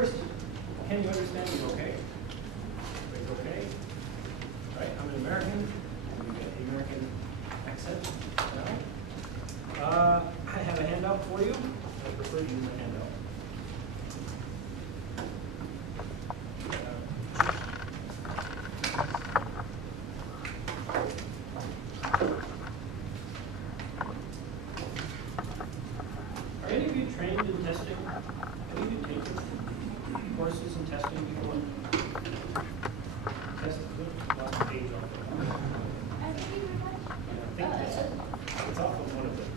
first, can you understand me okay? Everybody's okay? Right, I'm an American. You get the American accent. No? I have a handout for you. I prefer to use a handout. Are any of you trained in testing? Have you taken courses in testing before? Test good. Lost the page off of it. I think you were much. Yeah, I think it's off of one of them.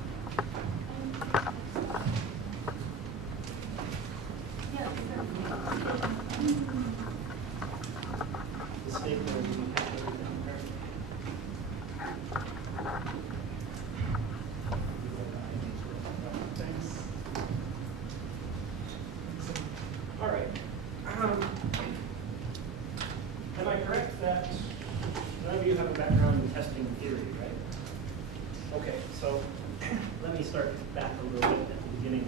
Yeah, The statement of the Thanks. All right. Am I correct that none of you have a background in testing theory, right? Okay, so let me start back a little bit at the beginning.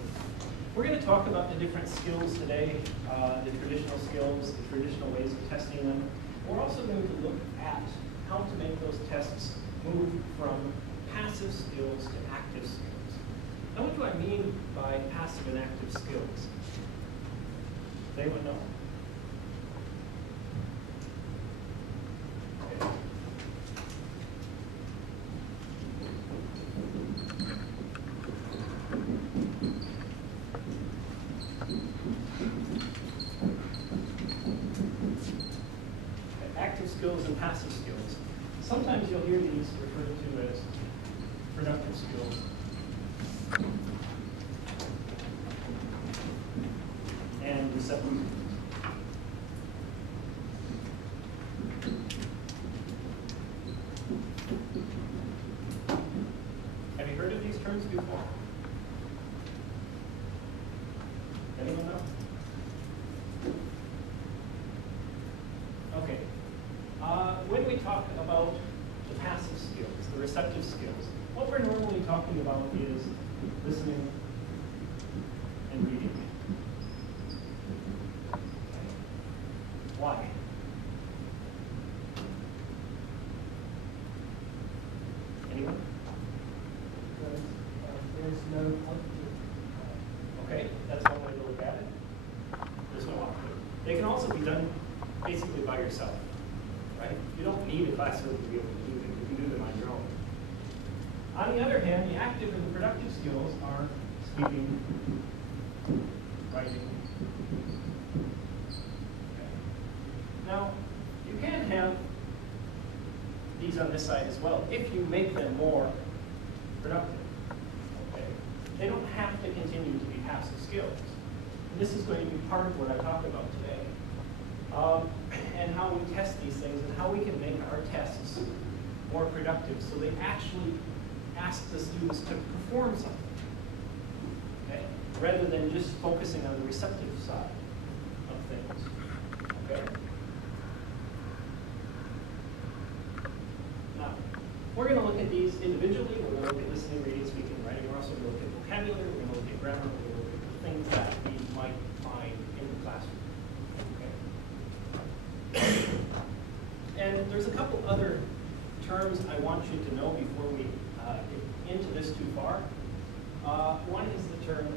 We're going to talk about the different skills today, the traditional skills, the traditional ways of testing them. We're also going to look at how to make those tests move from passive skills to active skills. Now, what do I mean by passive and active skills? Does anyone know? Okay. Active skills and passive skills. Sometimes you'll hear these referred to as productive skills. And receptive skills. Have you heard of these terms before? Anyone know? Okay. When we talk about the passive skills, the receptive skills, what we're normally talking about is listening and reading. Why? Anyone? Because there's no output. Okay, that's one way to look at it. There's no output. They can also be done basically by yourself, right? You don't need a classroom to be able to do them. You can do them on your own. On the other hand, the active and the productive skills are speaking, writing. Okay. Now, you can have these on this side as well if you make them more productive. Okay? They don't have to continue to be passive skills. And this is going to be part of what I talk about today. And how we test these things and how we can make our tests more productive so they actually ask the students to perform something, okay? Rather than just focusing on the receptive side of things, okay? Now, we're going to look at these individually. We're going to look at listening, reading, speaking, writing. We're also going to look at vocabulary. We're going to look at grammar. We're going to look at the things that we might find in the classroom, okay? And there's a couple other terms I want you to know before we get into this too far. One is the term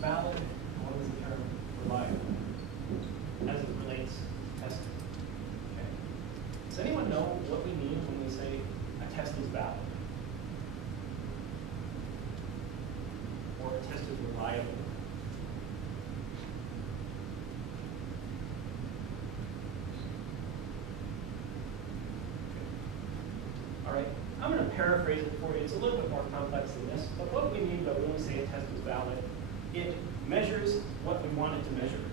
valid, one is the term reliable, as it relates to testing. Okay. Does anyone know what we mean when we say a test is valid? Or a test is reliable? All right, I'm going to paraphrase it for you. It's a little bit more complex than this, but what we mean by when we say a test is valid, it measures what we want it to measure.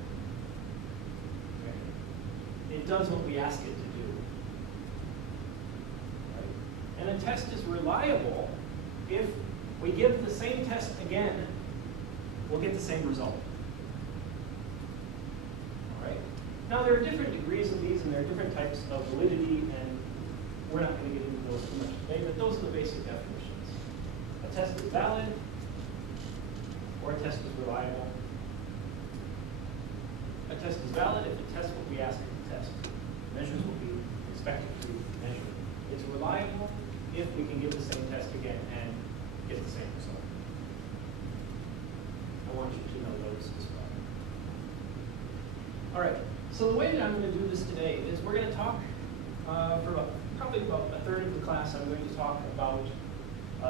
Okay. It does what we ask it to do. Right? And a test is reliable if we give the same test again, we'll get the same result. All right? Now, there are different degrees of these, and there are different types of validity, and we're not going to get into those too much today, but those are the basic definitions. A test is valid, or a test is reliable, a test is valid if it tests what we ask it to test. Measures what we expect it to measure. It's reliable if we can give the same test again and get the same result. I want you to know those as well. All right, so the way that I'm going to do this today is we're going to talk for probably about a third of the class. I'm going to talk about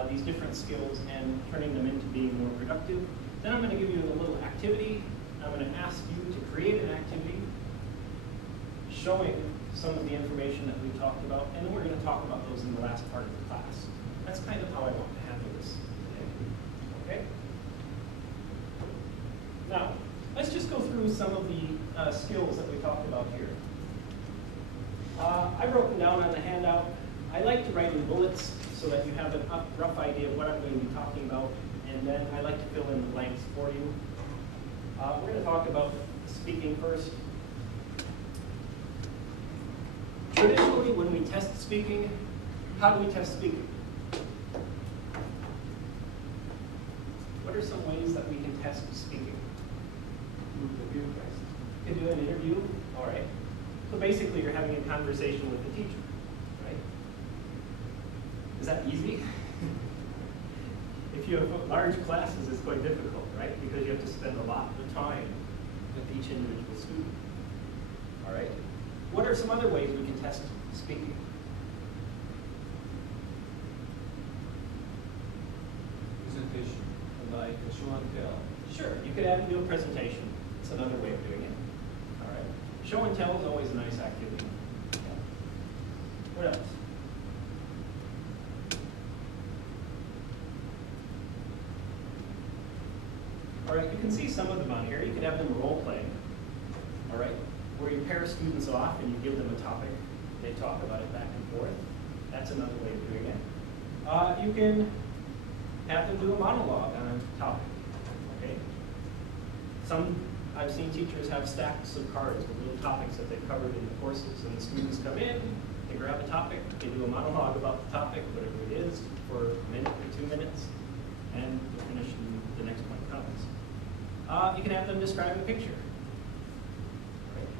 these different skills and turning them into being more productive. Then I'm going to give you a little activity. I'm going to ask you to create an activity showing some of the information that we talked about, and then we're going to talk about those in the last part of the class. That's kind of how I want to handle this today. Okay? Now, let's just go through some of the skills that we talked about here. I wrote them down on the handout. I like to write in bullets so that you have a rough idea of what I'm going to be talking about, and then I like to fill in the blanks for you. We're going to talk about speaking first. Traditionally, when we test speaking, how do we test speaking? What are some ways that we can test speaking? You can do an interview, all right. So basically, you're having a conversation with the teacher, right? Is that easy? If you have large classes, it's quite difficult, right? Because you have to spend a lot of time with each individual student, all right? What are some other ways we can test speaking? Presentation, like a show and tell. Sure, you could have them do a presentation. It's another way of doing it. All right. Show and tell is always a nice activity. What else? All right, you can see some of them on here. You could have them role play. All right, where you pair students off and you give them a topic. They talk about it back and forth. That's another way of doing it. You can have them do a monologue on a topic. Okay. I've seen teachers have stacks of cards with little topics that they've covered in the courses, and the students come in, they grab a topic, they do a monologue about the topic, whatever it is, for a minute or 2 minutes, and they finish and the next one comes. You can have them describe a picture. Right?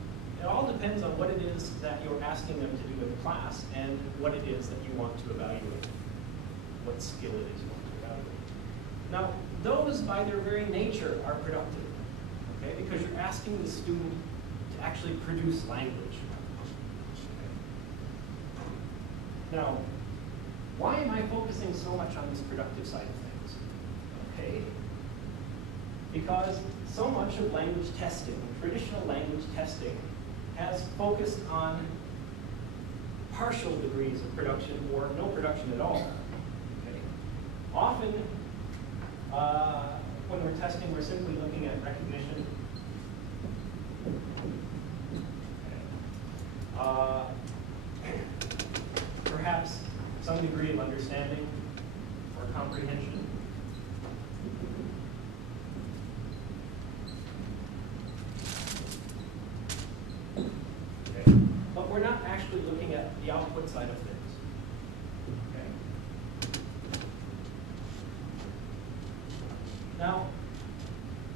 It all depends on what it is that you're asking them to do in class and what it is that you want to evaluate, what skill it is you want to evaluate. Now, those by their very nature are productive. Okay, because you're asking the student to actually produce language. Okay. Now, why am I focusing so much on this productive side of things? Okay, because so much of language testing, traditional language testing, has focused on partial degrees of production or no production at all. Okay. Often, when we're testing, we're simply looking at recognition. Perhaps some degree of understanding or comprehension. Okay. But we're not actually looking at the output side of things. Okay. Now,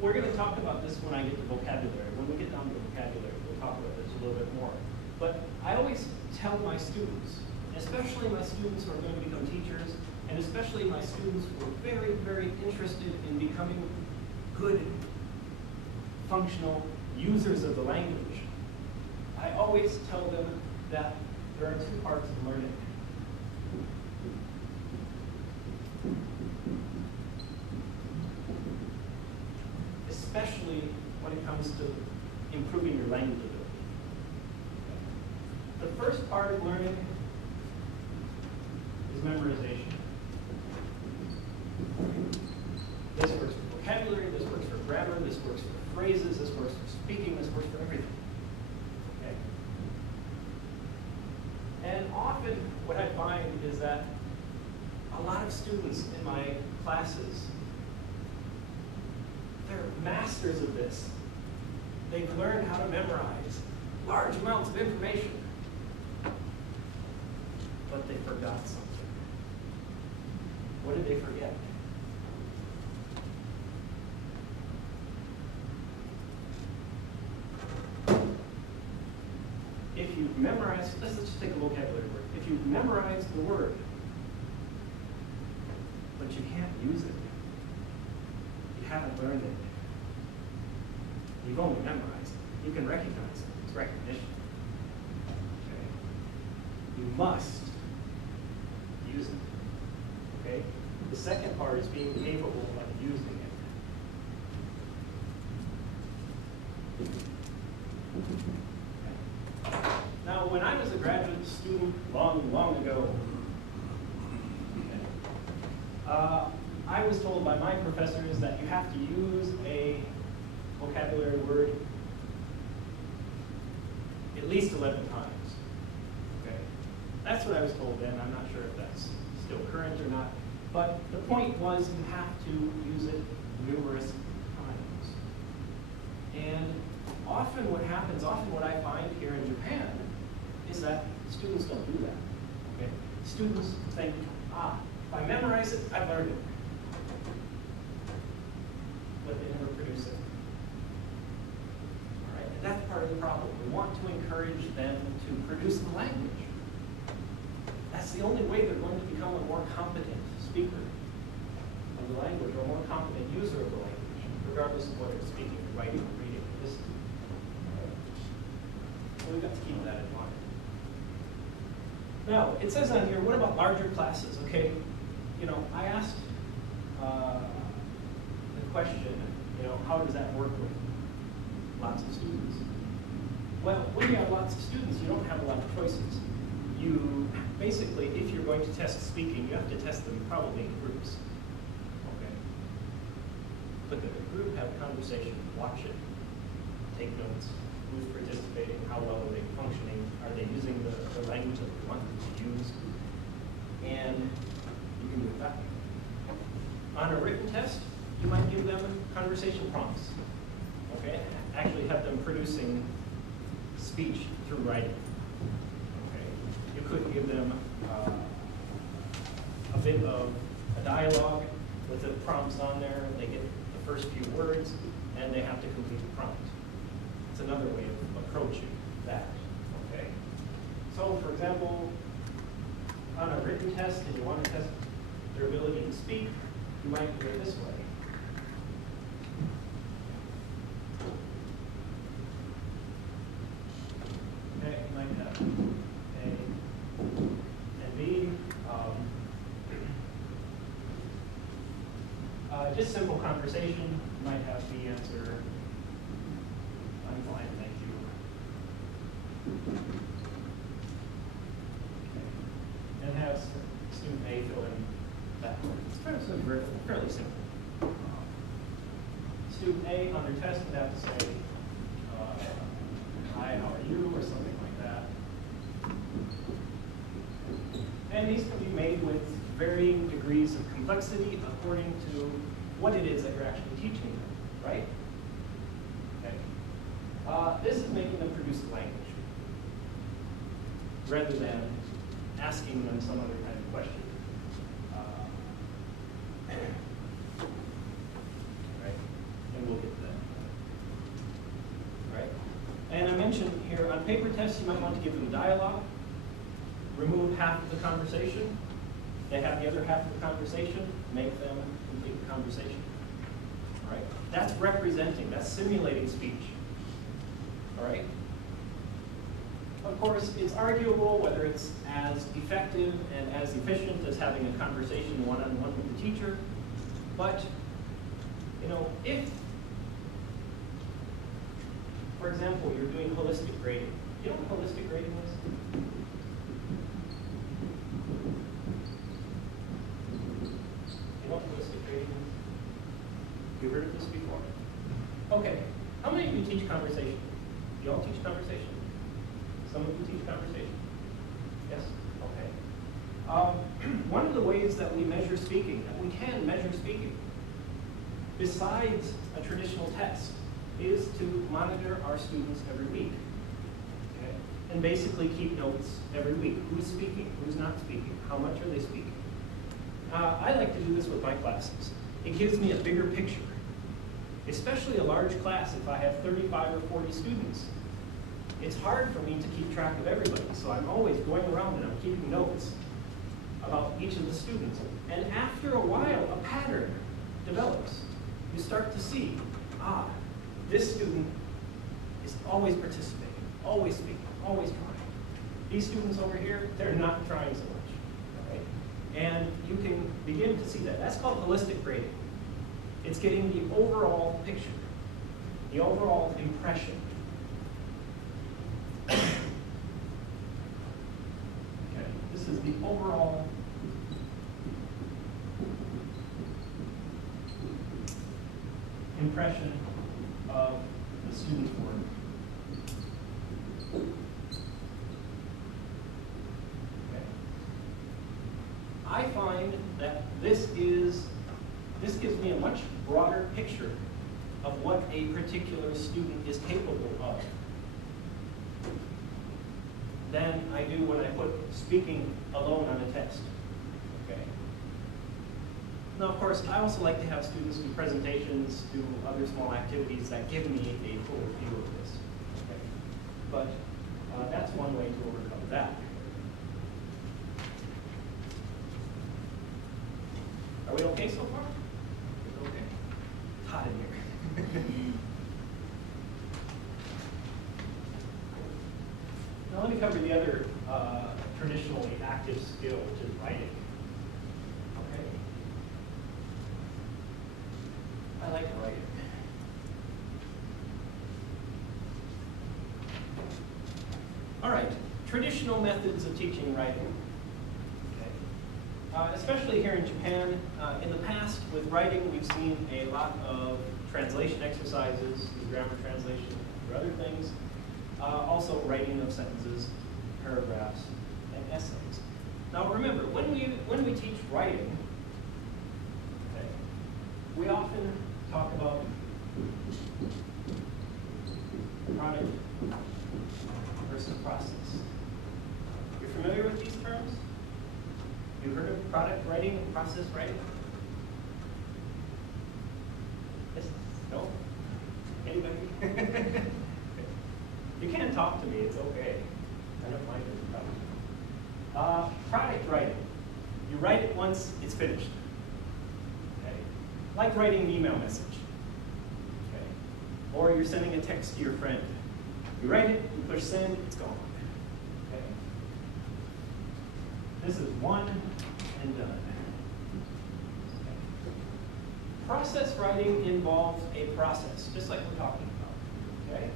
we're going to talk about this when I get to vocabulary. When we get down to vocabulary, we'll talk about this a little bit more. But I always tell my students, especially my students who are going to become teachers, and especially my students who are very, very interested in becoming good, functional users of the language, I always tell them that there are 2 parts of learning. Especially when it comes to improving your language ability. The first part of learning is memorization. This works for vocabulary, this works for grammar, this works for phrases, this works for speaking, this works for everything. Okay? And often what I find is that a lot of students in my classes, they're masters of this. They've learned how to memorize large amounts of information, but they forgot something. What did they forget? memorize, let's just take a vocabulary word. If you memorize the word, but you can't use it, you haven't learned it. You've only memorized it. You can recognize it. It's recognition. Okay? You must use it. Okay? The second part is being capable of using it. Now, when I was a graduate student long, long ago, I was told by my professors that you have to use a vocabulary word at least 11 times. Okay? That's what I was told then. I'm not sure if that's still current or not. But the point was you have to use it numerous times. And often what happens, often what I find here in Japan is that students don't do that. Okay? Students think, if I memorize it, I've learned it. But they never produce it. All right? And that's part of the problem. We want to encourage them to produce the language. That's the only way they're going to become a more competent speaker of the language, or a more competent user of the language, regardless of whether it's speaking, or writing, or reading, or listening. So we've got to keep that in mind. Now, it says on here, what about larger classes? Okay, I asked the question, how does that work with lots of students? Well, when you have lots of students, you don't have a lot of choices. You basically, if you're going to test speaking, you have to test them probably in groups. Okay. Look at the group, have a conversation, watch it, take notes. Who's participating? How well are they functioning? Are they using the language that we want them to use? And you can do it that way. On a written test, you might give them conversation prompts. Okay? Actually have them producing speech through writing. Okay? You could give them a bit of a dialogue with the prompts on there. They get the first few words, and they have to complete the prompt. It's another way of approaching that. Okay? So, for example, on a written test, and you want to test their ability to speak, you might do it this way. Okay, you might have A and B. Just simple conversation. You might have B answer, I'm fine, thank you. Okay. And have student A fill in that word. It's fairly simple. Student A on their test would have to say, hi, how are you, or something like that. And these can be made with varying degrees of complexity according to what it is that you're actually teaching them, right? Okay. This is making them produce the language, rather than asking them some other kind of question. Right? And we'll get to that. Right? And I mentioned here, on paper tests, you might want to give them dialogue, remove half of the conversation. They have the other half of the conversation, make them complete the conversation. All right? That's representing, that's simulating speech. All right? Of course, it's arguable whether it's as effective and as efficient as having a conversation one-on-one with the teacher. But, if, for example, you're doing holistic grading. Do you know what holistic grading is? You know what holistic grading is? Have you heard of this before? Okay. How many of you teach conversation? Do you all teach conversation? Some of you teach conversation? Yes? Okay. One of the ways that we measure speaking, that we can measure speaking, besides a traditional test, is to monitor our students every week. Okay? And basically keep notes every week. Who's speaking? Who's not speaking? How much are they speaking? I like to do this with my classes. It gives me a bigger picture, especially a large class if I have 35 or 40 students. it's hard for me to keep track of everybody, so I'm always going around and I'm keeping notes about each of the students. And after a while, a pattern develops. You start to see, this student is always participating, always speaking, always trying. These students over here, they're not trying so much, right? And you can begin to see that. That's called holistic grading. It's getting the overall picture, the overall impression. Okay, this is the overall impression of the student's work. Okay. I find that this gives me a much broader picture of what a particular student is capable of than I do when I put speaking alone on a test. Okay. Now, of course, I also like to have students do presentations, do other small activities that give me a full view of this. Okay. But that's one way to overcome that. Are we okay so far? Okay. It's hot in here. Now let me cover the other traditionally active skill, which is writing. Okay. I like writing. All right, traditional methods of teaching writing. Okay. Especially here in Japan, in the past with writing, we've seen a lot of translation exercises, grammar translation, or other things. Also writing of sentences, paragraphs, and essays. Now remember, when we teach writing, okay, we often talk about product versus process. You're familiar with these terms? You've heard of product writing and process writing? Yes? No? Anybody? You can talk to me, it's okay. I don't mind it. Product writing. You write it once, it's finished. Okay. Like writing an email message. Okay. Or you're sending a text to your friend. You write it, you push send, it's gone. Okay. This is one and done. Okay. Process writing involves a process, just like we're talking about. Okay.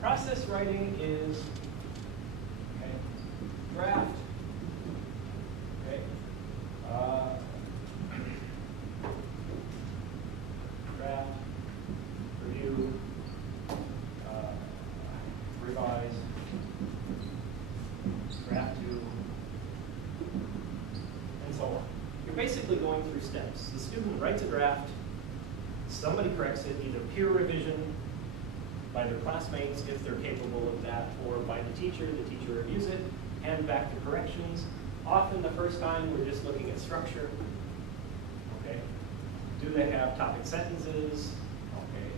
Process writing is draft, draft, review, revise, draft 2, and so on. You're basically going through steps. The student writes a draft, somebody corrects it, either peer revision, by their classmates if they're capable of that, or by the teacher reviews it, hand back the corrections. Often the first time we're just looking at structure. Okay. Do they have topic sentences? Okay.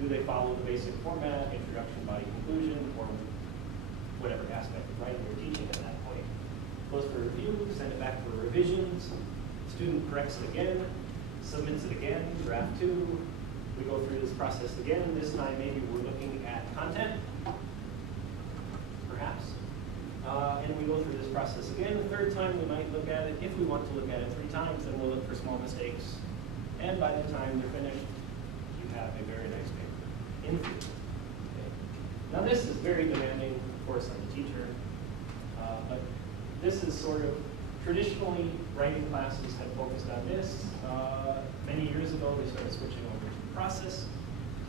Do they follow the basic format, introduction, body, conclusion, or whatever aspect of writing you're teaching at that point? Goes for review, send it back for revisions. Student corrects it again, submits it again, draft 2. We go through this process again. This time maybe we're looking at content, perhaps. And we go through this process again. The third time we might look at it. If we want to look at it 3 times, then we'll look for small mistakes. And by the time they're finished, you have a very nice paper in theory. Okay. Now this is very demanding, of course, on the teacher. But this is sort of, traditionally, writing classes have focused on this. Many years ago, they started switching over to process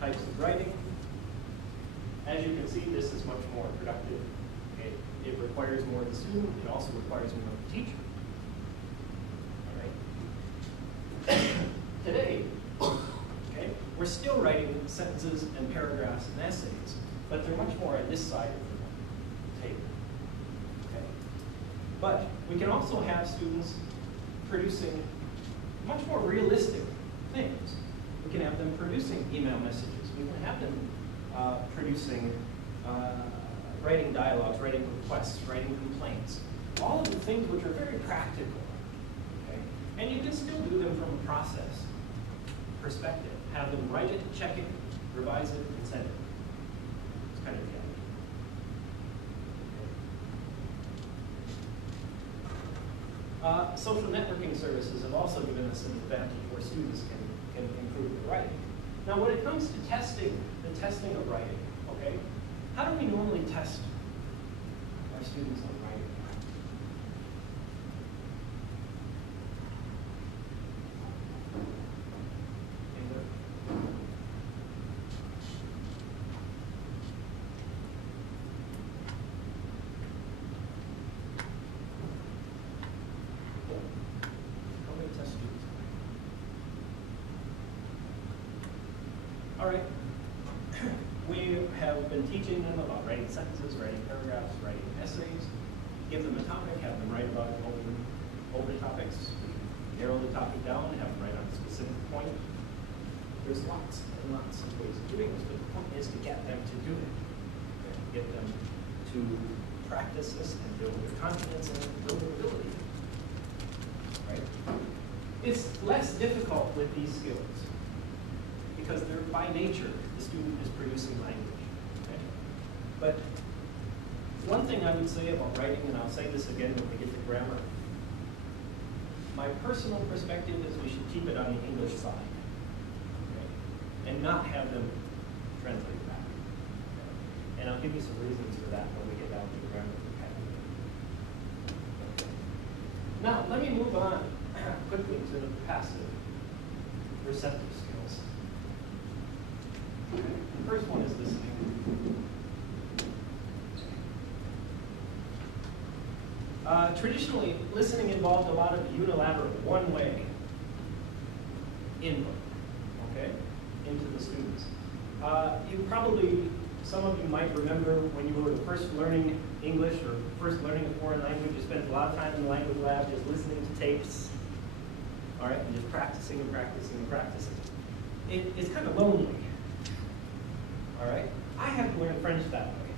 types of writing. As you can see, this is much more productive. It requires more of the student. It also requires more of the teacher. All right. Today, okay, we're still writing sentences and paragraphs and essays, but they're much more on this side of the table. Okay. But we can also have students producing much more realistic things. We can have them producing email messages. We can have them producing writing dialogues, writing requests, writing complaints, all of the things which are very practical, okay? And you can still do them from a process perspective. Have them write it, check it, revise it, and send it. It's kind of the idea. Social networking services have also given us an advantage where students can improve their writing. Now, when it comes to testing, the testing of writing, okay, how do we normally test our students on writing? Anybody? How many test students? All right. We have been teaching them about writing sentences, writing paragraphs, writing essays. Give them a topic, have them write about open topics. Narrow the topic down, have them write on a specific point. There's lots and lots of ways of doing this, but the point is to get them to do it. Get them to practice this and build their confidence and build their ability. Right? It's less difficult with these skills because they're by nature, the student is producing language. Okay? But one thing I would say about writing, and I'll say this again when we get to grammar, my personal perspective is we should keep it on the English side, okay? And not have them translate back. Okay? And I'll give you some reasons for that when we get down to the grammar vocabulary. Okay. Now, let me move on quickly to the passive receptive skills. Okay. The first one is listening. Traditionally, listening involved a lot of unilateral, one-way input, okay, into the students. You probably, some of you might remember when you were first learning English or first learning a foreign language, you spent a lot of time in the language lab just listening to tapes, all right, and just practicing and practicing and practicing. It's kind of lonely, all right? I had to learn French that way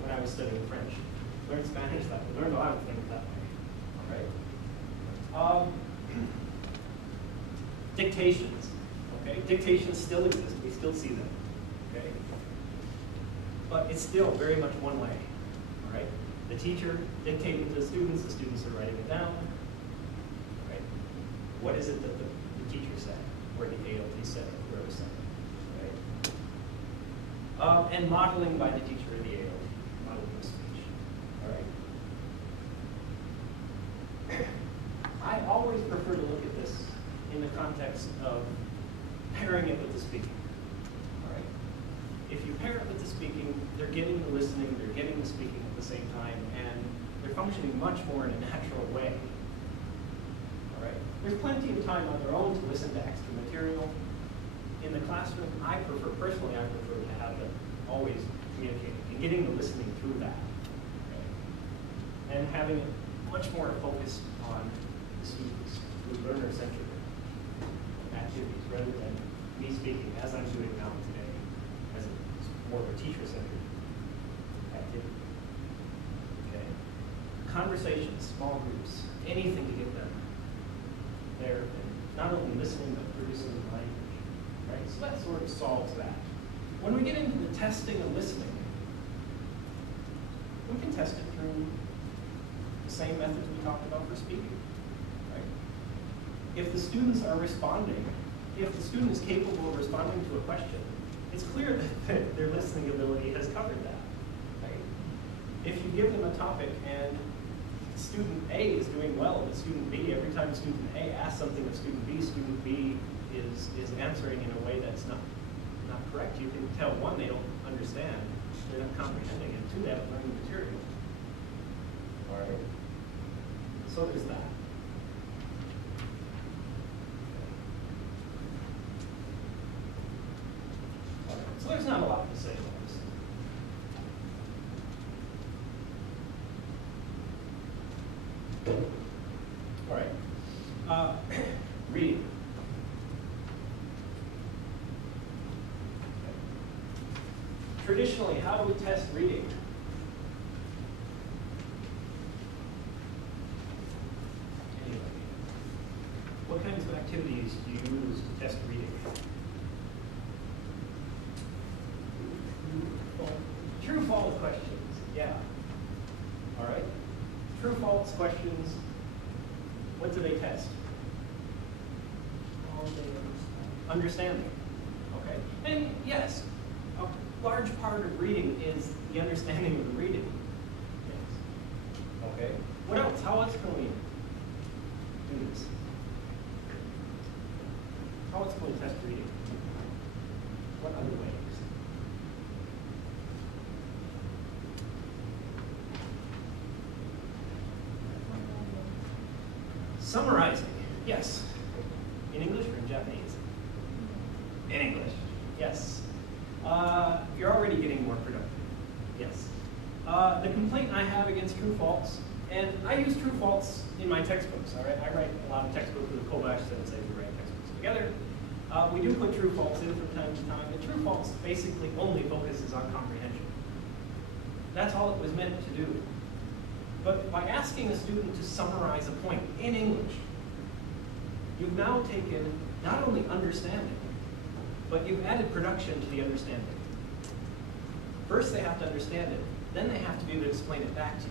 when I was studying French. Learned Spanish that way, learned a lot of things that way, all right? Dictations, okay? Dictations still exist, we still see them, okay? But it's still very much one way, all right? The teacher dictating to the students are writing it down, right? What is it that the teacher said, or the ALT said, or whoever said it, right? And modeling by the teacher or the ALT, modeling the speech, all right? I always prefer to look at this in the context of pairing it with the speaking, all right? If you pair it with the speaking, they're getting the listening, they're getting the speaking at the same time, and they're functioning much more in a natural way, all right? There's plenty of time on their own to listen to extra material. In the classroom, personally, I prefer to have them always communicating and getting the listening through that, okay? And having it much more focused on the students through learner-centered activities rather than me speaking as I'm doing now today as more of a teacher-centered activity. Okay. Conversations, small groups, anything to get them there and not only listening but producing language. Right? So that sort of solves that. When we get into the testing of listening, we can test it through the same methods we talked about for speaking. Right? If the students are responding, if the student is capable of responding to a question, it's clear that their listening ability has covered that. Right? If you give them a topic and student A is doing well with student B, every time student A asks something of student B is answering in a way that's not correct. You can tell, one, they don't understand, they're not comprehending, and two, they haven't learned the material. All right. So there's that. All right. So there's not a lot to say about this. All right. Reading. Traditionally, how do we test reading? test reading? True false questions, yeah. All right. True false questions, what do they test? All they understand. Understanding. Okay. And yes, a large part of reading is the understanding of the reading. Yes. Okay. What else? How else can we do this? How else can we test reading? What other ways? Summarizing, yes. In English or in Japanese? In English, yes. You're already getting more productive, yes. The complaint I have against true false, and I use true false in my textbooks, all right? I write a lot of textbooks with Kobash Sensei, we write textbooks together. We do put true false in from time to time, and true false basically only focuses on comprehension. That's all it was meant to do. But by asking a student to summarize a point in English, you've now taken not only understanding, but you've added production to the understanding. First they have to understand it, then they have to be able to explain it back to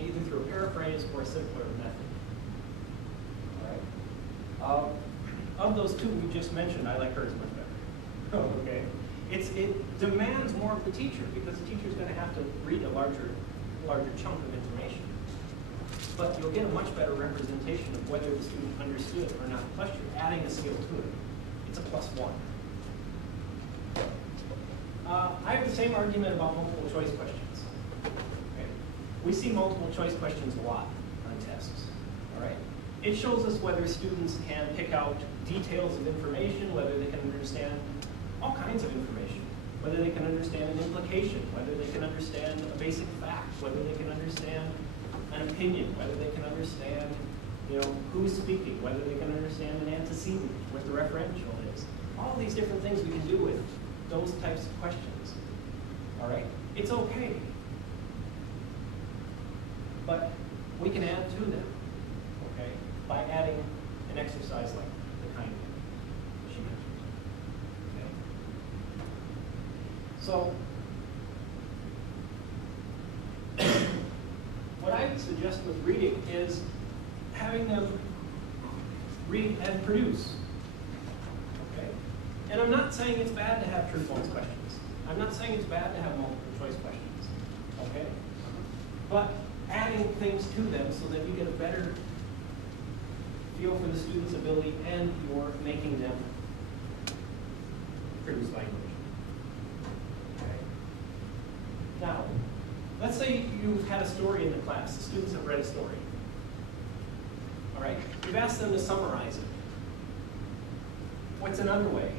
you, either through a paraphrase or a simpler method. All right. Of those two we just mentioned, I like hers much better. Okay. It demands more of the teacher because the teacher's going to have to read a larger chunk of information. But you'll get a much better representation of whether the student understood or not. Plus you're adding a skill to it. It's a +1. I have the same argument about multiple choice questions. Okay. We see multiple choice questions a lot on tests. All right. It shows us whether students can pick out details of information, whether they can understand all kinds of information, whether they can understand an implication, whether they can understand a basic fact, whether they can understand an opinion, whether they can understand, who's speaking, whether they can understand an antecedent, what the referential is. All these different things we can do with those types of questions. All right? It's okay. But we can add to them, okay, by adding an exercise like the kind she mentioned. Okay? So, what I would suggest with reading is having them read and produce. Okay? And I'm not saying it's bad to have true-false questions. I'm not saying it's bad to have multiple-choice questions. Okay? But adding things to them so that you get a better feel for the student's ability and you're making them produce language. Okay? Now, let's say you've had a story in the class. The students have read a story. All right? You've asked them to summarize it. What's another way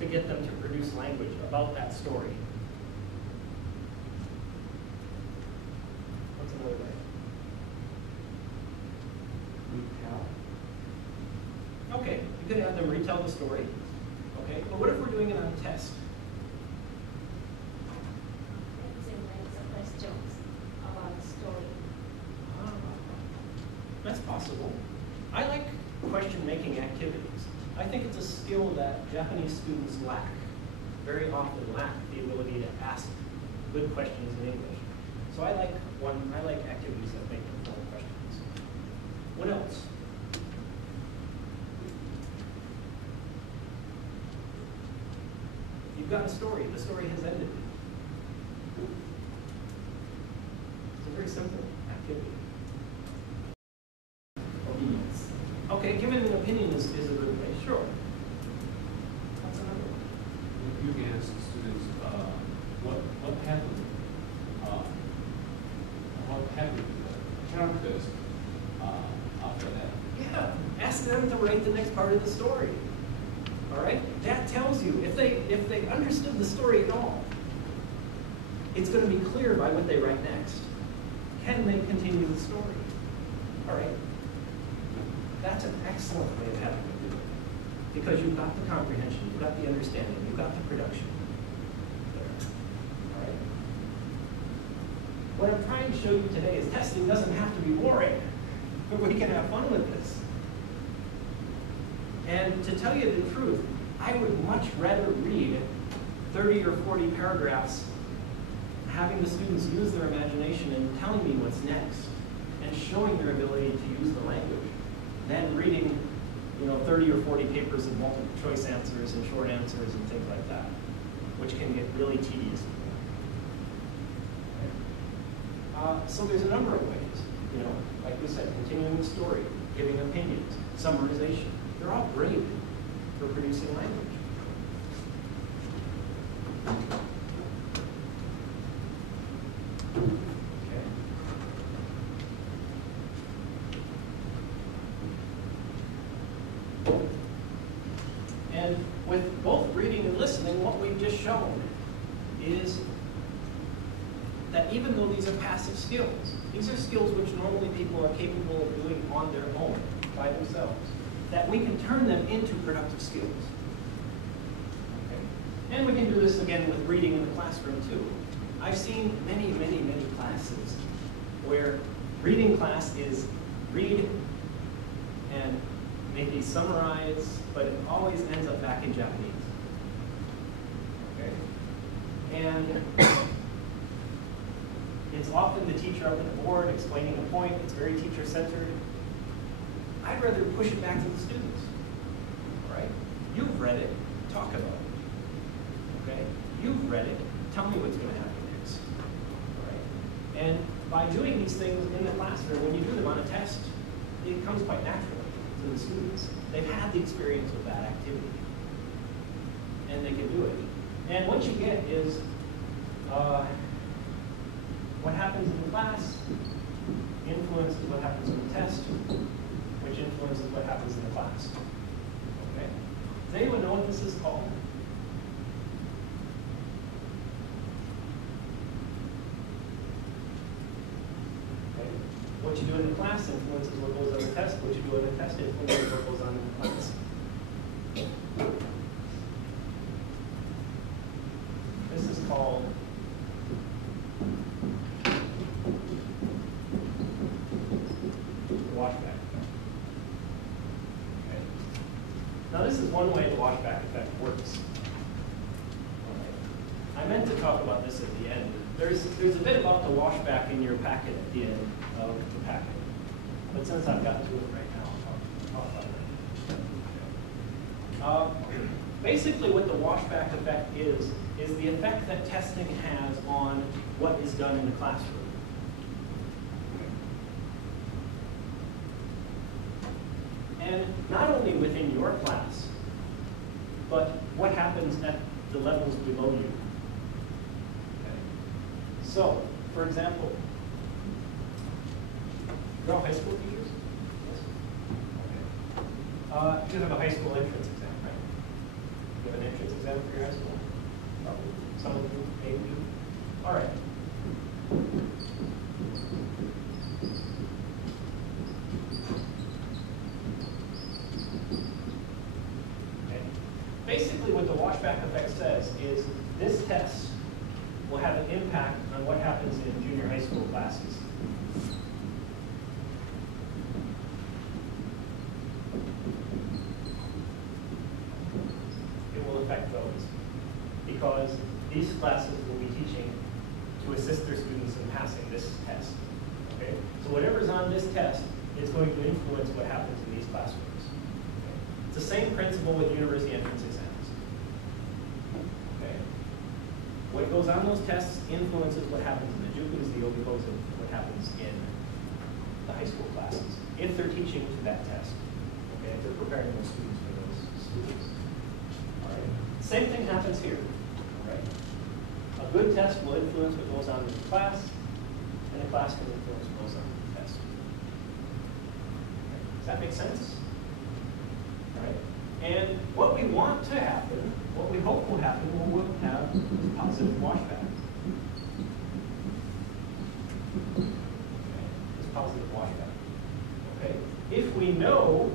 to get them to produce language about that story? What's another way? Retell. Okay, you could have them retell the story. Okay, but what if we're doing it on a test? Questions about the story. That's possible. I like question-making activities. I think it's a skill that Japanese students lack, very often lack the ability to ask good questions in English. So I like activities that make them form questions. What else? You've got a story. The story has ended. It's a very simple activity. Opinions. Okay, giving an opinion is a good way. Sure. That's another one. You can ask the students what happened. What happened to the characters after that? Yeah, ask them to write the next part of the story. All right, that tells you if they understood the story at all, it's going to be clear by what they write next. Can they continue the story? All right, that's an excellent way of having them do it because you've got the comprehension, you've got the understanding, you've got the production there. All right. What I'm trying to show you today is testing doesn't have to be boring, but we can have fun with this. And to tell you the truth, I would much rather read 30 or 40 paragraphs having the students use their imagination and telling me what's next and showing their ability to use the language than reading 30 or 40 papers of multiple choice answers and short answers and things like that, which can get really tedious. So there's a number of ways, like we said, continuing the story, giving opinions, summarization. They're all great for producing language. Okay. And with both reading and listening, what we've just shown is that even though these are passive skills, these are skills which normally people are capable of doing on their own, by themselves, that we can turn them into productive skills. Okay? And we can do this again with reading in the classroom too. I've seen many, many, many classes where reading class is read and maybe summarize, but it always ends up back in Japanese. Okay? And it's often the teacher up at the board explaining a point. It's very teacher-centered. I'd rather push it back to the students. Right? You've read it. Talk about it. Okay? You've read it. Tell me what's going to happen next. Right? And by doing these things in the classroom, when you do them on a test, it comes quite naturally to the students. They've had the experience with that activity, and they can do it. And what you get is what happens in the class influences what happens in the test, which influences what happens in the class. Okay? Does anyone know what this is called? Okay. What you do in the class influences what goes on the test. What you do in the test influences what goes on in the class. This is called washback effect. Okay. Now this is one way the washback effect works. Okay. I meant to talk about this at the end. There's a bit about the washback in your packet at the end of the packet. But since I've gotten to it right now, I'll talk about it. Basically what the washback effect is the effect that testing has on what is done in the classroom. And not only within your class, but what happens at the levels below you. Okay. So, for example, you're all high school teachers? Yes? Okay. You have a high school entrance exam, right? You have an entrance exam for your high school? Probably. Some of you, maybe. All right. Basically what the washback effect says is this test will have an impact on what happens in junior high school classes. It will affect those because these classes will be teaching to assist their students in passing this test. Okay? So whatever's on this test is going to influence what happens in these classrooms. It's the same principle with university entrance exams. Okay? What goes on those tests influences what happens in the JUCOs, the OBICOs, and what happens in the high school classes, if they're teaching to that test. Okay? If they're preparing those students for those students. All right? Same thing happens here. All right? A good test will influence what goes on in the class, and the class will influence what goes on in the test. Okay. Does that make sense? Right? And what we want to happen, what we hope will happen, we'll have positive washback. Okay. This positive washback. Okay? If we know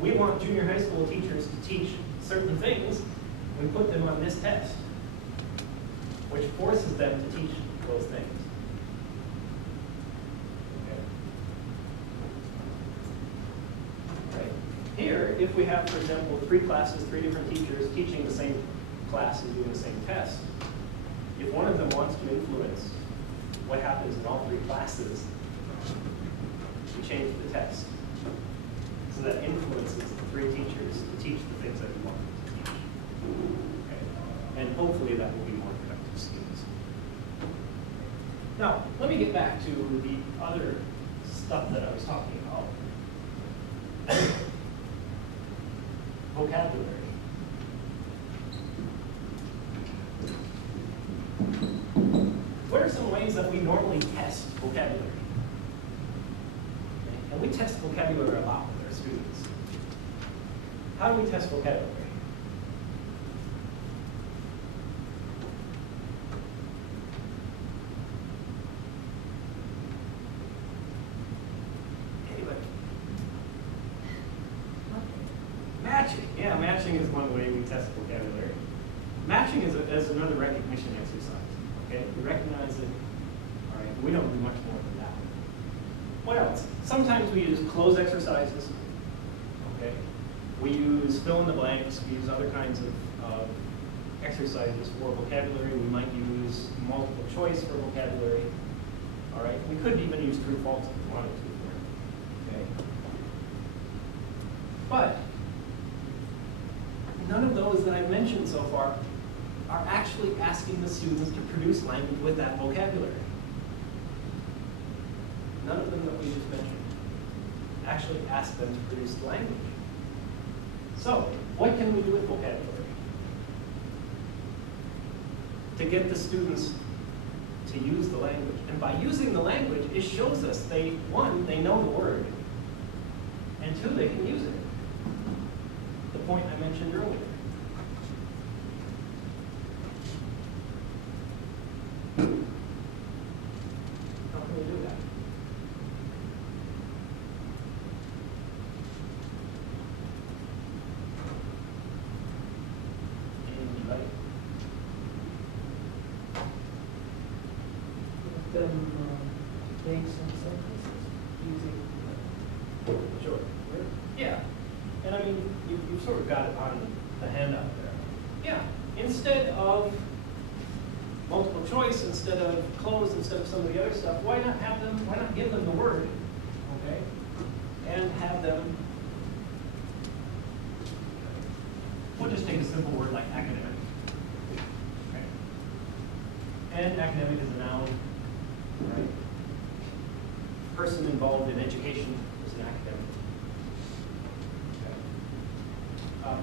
we want junior high school teachers to teach certain things, we put them on this test, which forces them to teach those things. Okay. Right. Here, if we have, for example, 3 classes, 3 different teachers teaching the same class and doing the same test, if one of them wants to influence what happens in all 3 classes, we change the test. So that influences the 3 teachers to teach the things that we want them to teach. Okay. And hopefully that will be more productive students. Now, let me get back to the other stuff that I was talking about. Vocabulary. What are some ways that we normally test vocabulary? And we test vocabulary a lot with our students. How do we test vocabulary? Anybody? Matching. Yeah, matching is one way we test vocabulary. Matching is another recognition exercise. Okay, we recognize it. All right, we don't do much more than that. What else? Sometimes we use cloze exercises. Okay, we use fill in the blanks. We use other kinds of exercises for vocabulary. We might use multiple choice for vocabulary. All right, we could even use true false if we wanted to. Okay, but none of those that I've mentioned so far are actually asking the students to produce language with that vocabulary. None of them that we just mentioned actually ask them to produce language. So, what can we do with vocabulary? To get the students to use the language. And by using the language, it shows us one, they know the word, and 2, they can use it. The point I mentioned earlier. How can we do that? Anybody? Let them make some sentences using. Sure. Yeah. And I mean, you've sort of got it on the handout there. Yeah. Instead of multiple choice, instead of close, instead of some of the other stuff, why not give them the word, okay? And have them, we'll just take a simple word like academic. Okay. And academic is a noun, right? Person involved in education is an academic.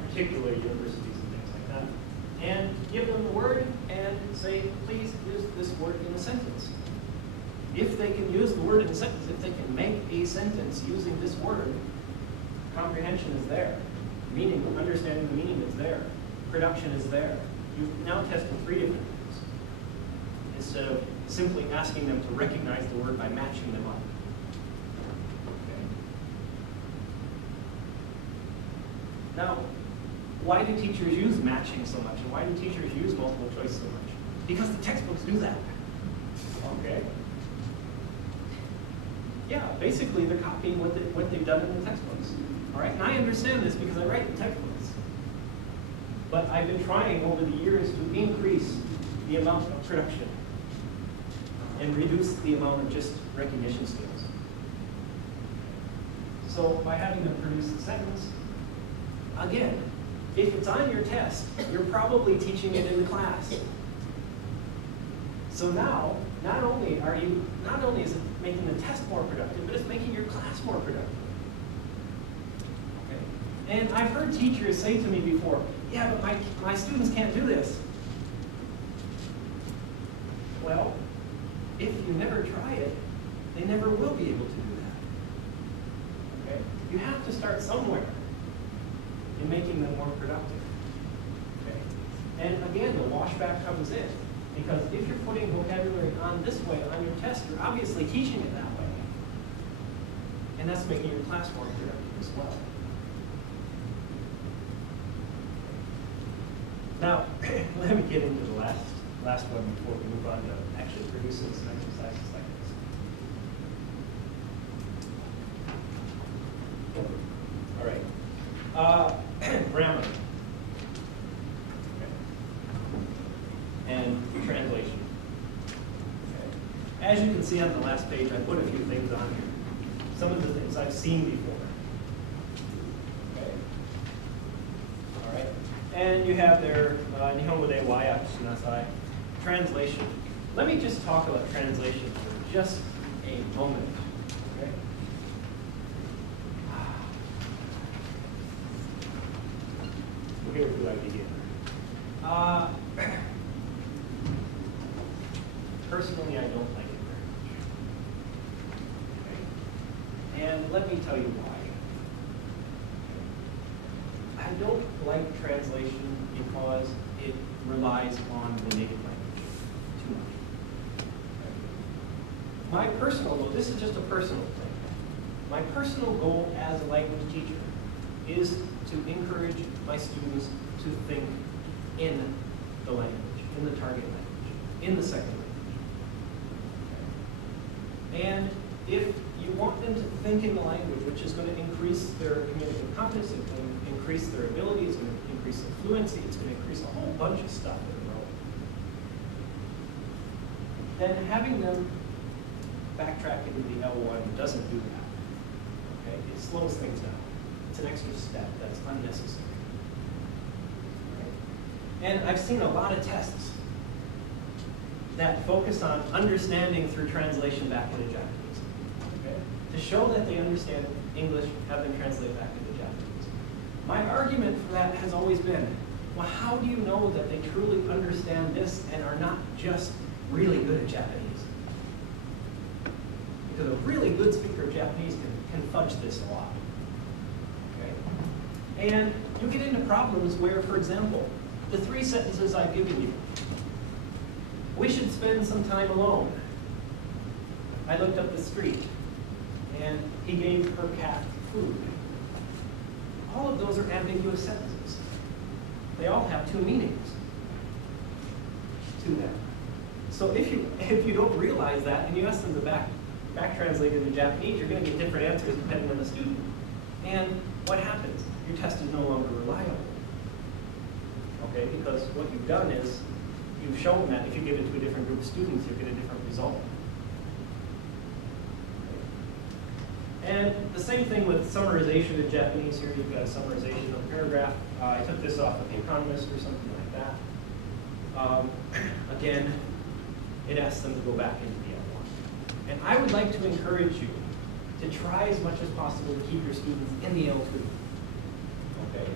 Particularly universities and things like that. And give them the word and say, please use this word in a sentence. If they can use the word in a sentence, if they can make a sentence using this word, comprehension is there. Meaning, understanding the meaning is there. Production is there. You've now tested 3 different things, instead of simply asking them to recognize the word by matching them up. Now, why do teachers use matching so much? And why do teachers use multiple choice so much? Because the textbooks do that. Okay? Yeah, basically they're copying what they've done in the textbooks. All right? And I understand this because I write the textbooks. But I've been trying over the years to increase the amount of production and reduce the amount of just recognition skills. So by having them produce the sentence, again, if it's on your test, you're probably teaching it in the class. So now, not only is it making the test more productive, but it's making your class more productive. Okay. And I've heard teachers say to me before, yeah, but my students can't do this. Well, if you never try it, they never will be able to do that. Okay? You have to start somewhere in making them more productive. Okay? And again, the washback comes in. Because if you're putting vocabulary on this way on your test, you're obviously teaching it that way. And that's making your class more productive as well. Now, let me get into the last one before we move on to actually producing some exercises like this. All right. Grammar. Okay. And translation. Okay. As you can see on the last page, I put a few things on here. Some of the things I've seen before. Okay. All right. And you have there, Nihongo de wa yaku shinasai. Translation. Let me just talk about translation for just a moment. Okay. Where do I begin? Personally, I don't like it very much. Okay. And let me tell you why. I don't like translation because it relies on the native language too much. Okay. My personal goal, this is just a personal thing. My personal goal as a language teacher is to encourage my students to think in the language, in the target language, in the second language. Okay. And if you want them to think in the language, which is going to increase their communicative competence, it's going to increase their ability, it's going to increase their fluency, it's going to increase a whole bunch of stuff in the world, then having them backtrack into the L1 doesn't do that. Okay? It slows things down. It's an extra step that's unnecessary. Right? And I've seen a lot of tests that focus on understanding through translation back into Japanese. Okay? To show that they understand English, have them translate back into Japanese. My argument for that has always been, well, how do you know that they truly understand this and are not just really good at Japanese? Because a really good speaker of Japanese can fudge this a lot. Okay? And you get into problems where, for example, the 3 sentences I've given you. We should spend some time alone. I looked up the street, and he gave her cat food. All of those are ambiguous sentences. They all have 2 meanings to them. So if you don't realize that, and you ask them to back translate into Japanese, you're going to get different answers depending on the student. And what happens? Your test is no longer reliable. Okay, because what you've done is you've shown that if you give it to a different group of students, you get a different result. Okay. And the same thing with summarization in Japanese. Here you've got a summarization of a paragraph. I took this off of The Economist or something like that. Again, it asks them to go back into the L1. And I would like to encourage you to try as much as possible to keep your students in the L2. Okay?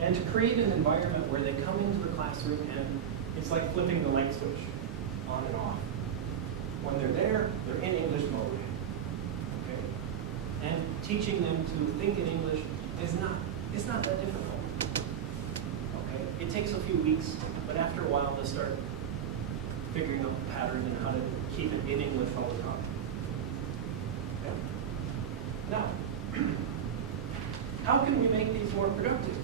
And to create an environment where they come into the classroom and it's like flipping the light switch on and off. When they're there, they're in English mode. Okay? And teaching them to think in English is not that difficult. Okay? It takes a few weeks, but after a while they'll start figuring out the pattern and how to keep it in English all the time. Okay? Now, how can we make these more productive?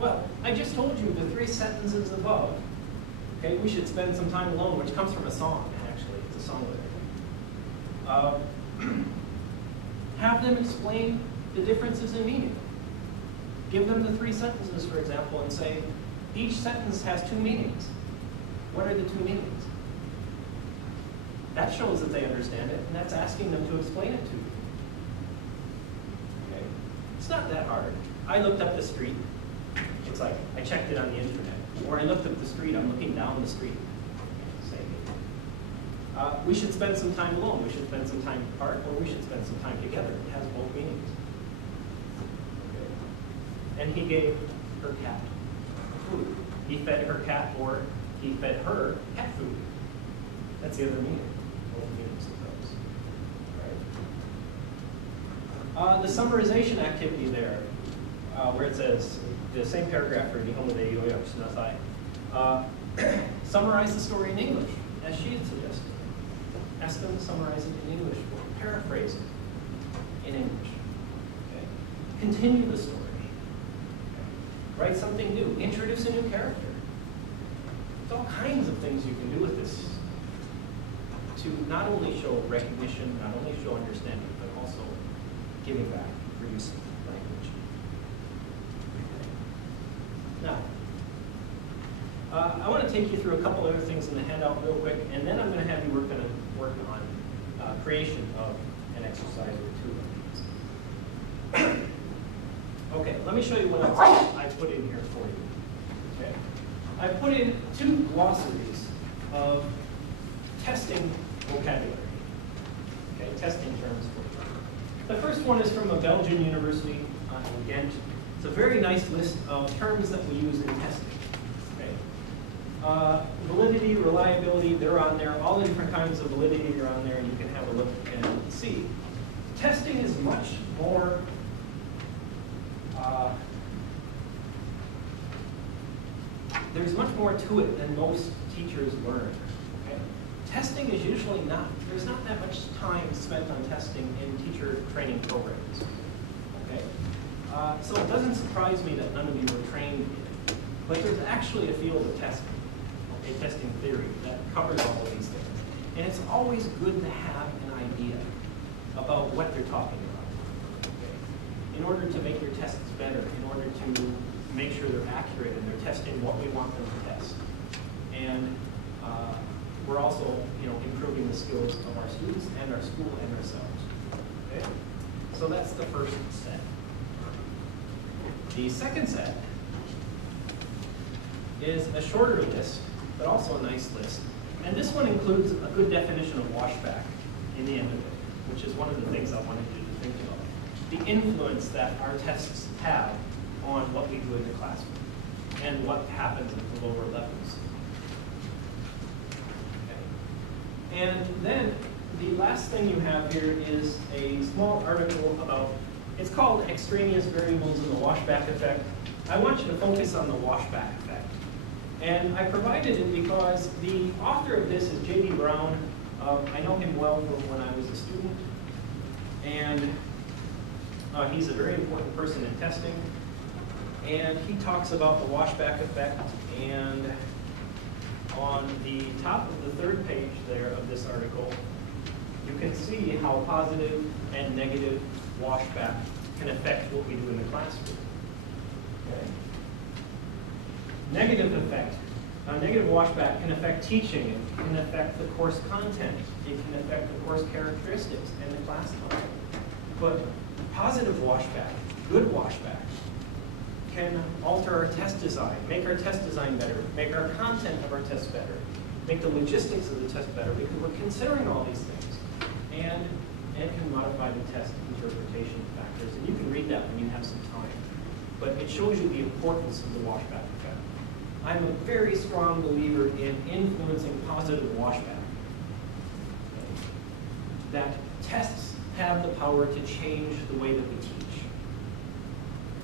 Well, I just told you the 3 sentences above. Okay, we should spend some time alone, which comes from a song, actually. It's a song lyric. Have them explain the differences in meaning. Give them the 3 sentences, for example, and say, each sentence has 2 meanings. What are the 2 meanings? That shows that they understand it, and that's asking them to explain it to you. Okay? It's not that hard. I looked up the street. It's like I checked it on the internet. Or I looked up the street, I'm looking down the street. Same thing. We should spend some time alone. We should spend some time apart, or we should spend some time together. It has both meanings. Okay. And he gave her cat food. He fed her cat, or he fed her cat food. That's the other meaning. Both meanings of those. All right. The summarization activity there, where it says, the same paragraph for Nihongo de Yoyaku Shinasai. Summarize the story in English, as she had suggested. Ask them to summarize it in English, or paraphrase it in English. Okay? Continue the story. Okay? Write something new. Introduce a new character. There's all kinds of things you can do with this to not only show recognition, not only show understanding, but also giving back, producing language. I want to take you through a couple other things in the handout real quick, and then I'm going to have you work on creation of an exercise or two of these. Okay, let me show you what else I put in here for you. Okay, I put in 2 glossaries of testing vocabulary. Okay, testing terms for you. The first one is from a Belgian university in Ghent. It's a very nice list of terms that we use in testing. Validity, reliability, they're on there. All the different kinds of validity are on there, and you can have a look and see. Testing is much more there's much more to it than most teachers learn. Okay? Testing is usually there's not that much time spent on testing in teacher training programs. Okay? So it doesn't surprise me that none of you were trained in it. But there's actually a field of testing. Testing theory that covers all of these things. And it's always good to have an idea about what they're talking about. Okay? In order to make your tests better, in order to make sure they're accurate and they're testing what we want them to test. And we're also improving the skills of our students and our school and ourselves. Okay? So that's the first set. The second set is a shorter list, but also a nice list. And this one includes a good definition of washback in the end of it, which is one of the things I wanted you to think about. The influence that our tests have on what we do in the classroom and what happens at the lower levels. Okay. And then the last thing you have here is a small article about, it's called Extraneous Variables in the Washback Effect. I want you to focus on the washback effect. And I provided it because the author of this is J.D. Brown. I know him well from when I was a student. And he's a very important person in testing. And he talks about the washback effect. And on the top of the 3rd page there of this article, you can see how positive and negative washback can affect what we do in the classroom. Okay. Negative effect. Negative washback can affect teaching. It can affect the course content. It can affect the course characteristics and the class content. But positive washback, good washback, can alter our test design, make our test design better, make our content of our test better, make the logistics of the test better, because we're considering all these things. And it can modify the test interpretation factors. And you can read that when you have some time. But it shows you the importance of the washback effect. I'm a very strong believer in influencing positive washback. That tests have the power to change the way that we teach,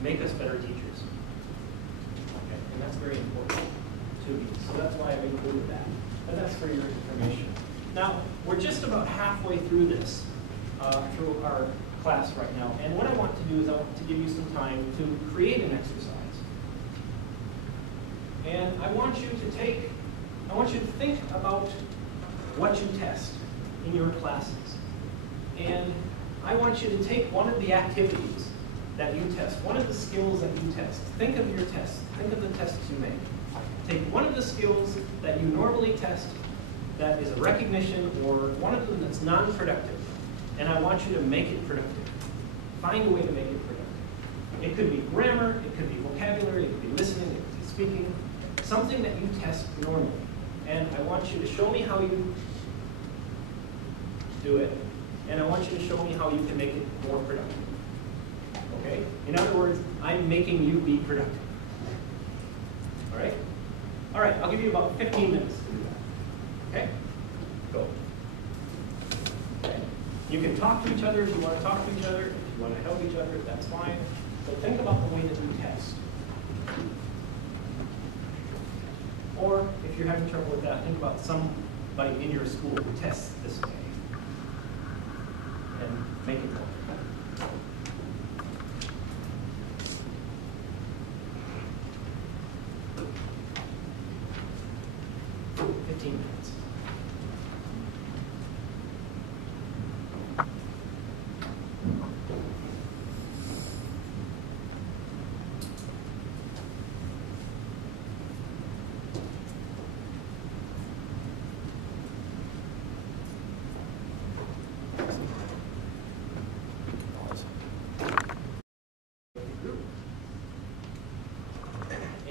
make us better teachers. Okay? And that's very important to me. So that's why I've included that. And that's for your information. Now, we're just about halfway through this, through our class right now. And what I want to do is I want to give you some time to create an exercise. And I want you to think about what you test in your classes. And I want you to take one of the activities that you test, one of the skills that you test. Think of your tests. Think of the tests you make. Take one of the skills that you normally test that is a recognition, or one of them that's non-productive, and I want you to make it productive. Find a way to make it productive. It could be grammar, it could be vocabulary, it could be listening, it could be speaking, something that you test normally. And I want you to show me how you do it, and I want you to show me how you can make it more productive. Okay? In other words, I'm making you be productive. All right? All right, I'll give you about 15 minutes to do that. Okay? Go. Okay. You can talk to each other if you want to talk to each other. If you want to help each other, that's fine. But think about the way that you test. Or if you're having trouble with that, think about somebody in your school who tests this way. And make it more. 15 minutes.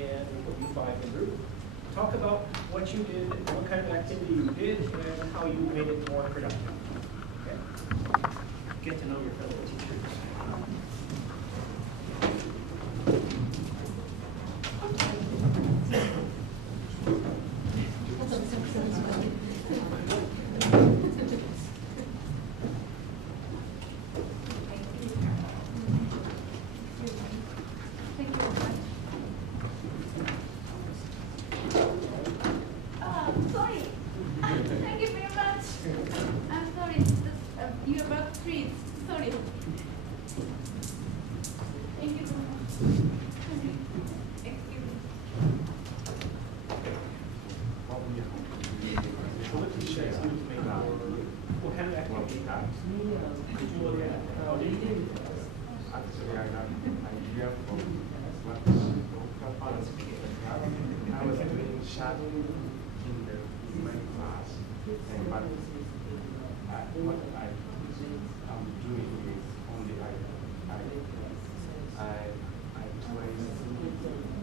and we put you five in a group. Talk about what you did, what kind of activity you did, and how you made it more productive. Okay? Get to know your fellow teachers. Sorry. Thank you very much. I'm sorry. You're about to freeze. Sorry. Thank you so much. Excuse me. What kind of activity did you look at? How did you do it? Actually, I got an idea from what local parents. I was doing shadowing in my class, and what I'm doing is only I train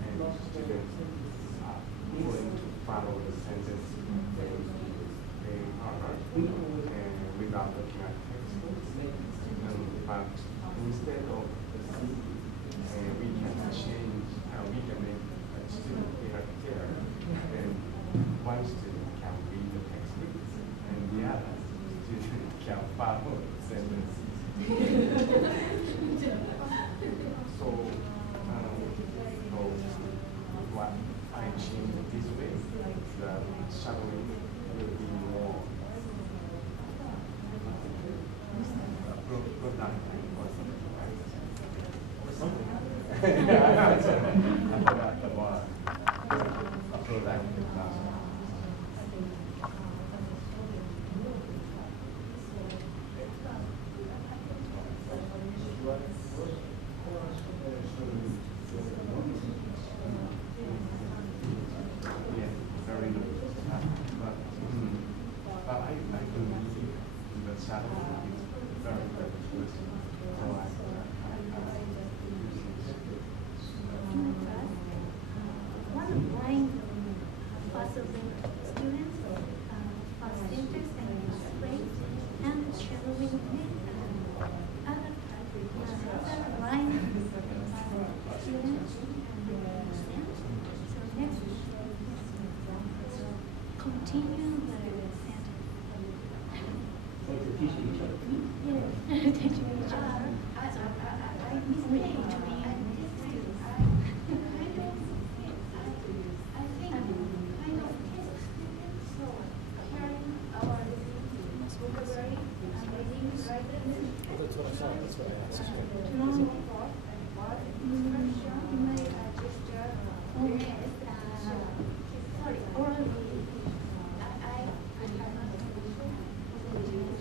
and students are going to follow the sentence they are without looking at textbooks. But instead of we can change, we can make a student character, and one student can read the textbook, and the other student can follow the sentence. So what I change this way, the shadowing will be more productive or something. Yeah, I forgot the word. A productive class. Yeah, very good. But I believe the shadowing is very good. So I In class, one of my possible students first sentence and explain and shadowing with other line students understand. So next, continue the sentence. Like you're teaching each other. Yeah, teaching each other. I mistake between students. That's what I saw. That's what I asked. Sorry, orally. Listening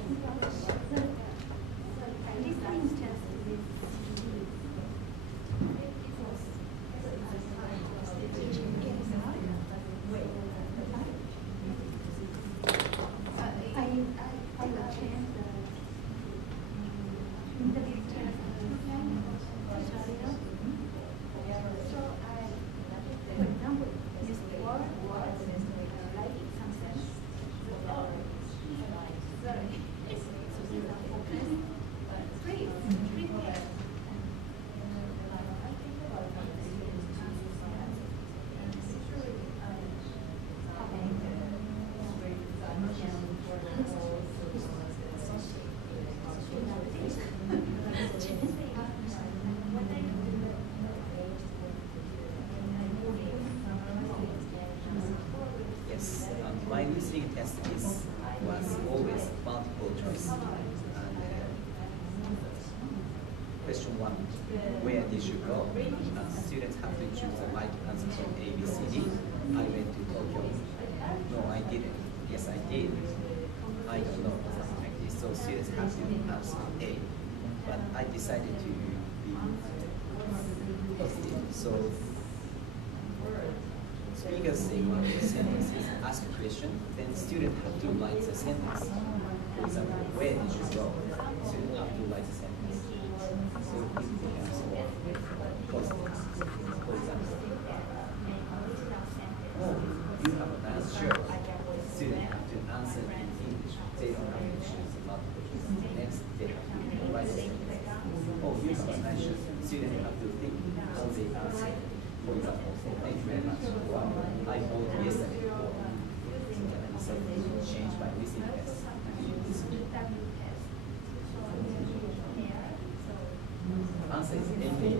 test is I will change the interview test. For example, use the word like some sense. Please, prepare. Yes, my listening test was always multiple choice. And question one, where did you go? Students have to choose the right answer from A, B, C, D. I went to Tokyo. No, I didn't. Yes, I did. I don't know, something like this. So students have to answer A. But I decided to be positive. So speakers say one of the sentences, ask a question, then student have to write the sentence. For example, where did you go? Student have to write the sentence. So it becomes more positive. For example, for example, thank you very much. I bought yesterday for so change by listening test. Answer is anything.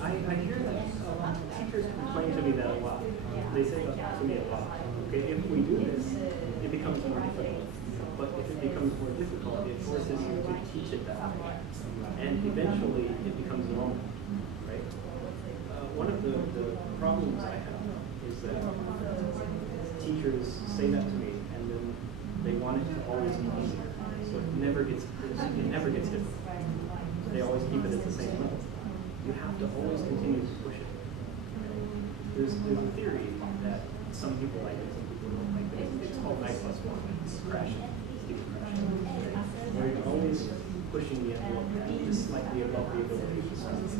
I hear that teachers complain to me that a lot. They say to me a lot, okay, if we do this, it becomes more difficult. But if it becomes more difficult, it forces you to teach it that way. And eventually, it becomes normal, right? One of the problems I have is that teachers say that to me, and then they want it to always be easier. So it never gets difficult. They always keep it at the same level. You have to always continue to push it. There's a theory that some people like it, some people don't like it. It's called I+1. It's crashing. Where you're always pushing the envelope just slightly above the ability to students.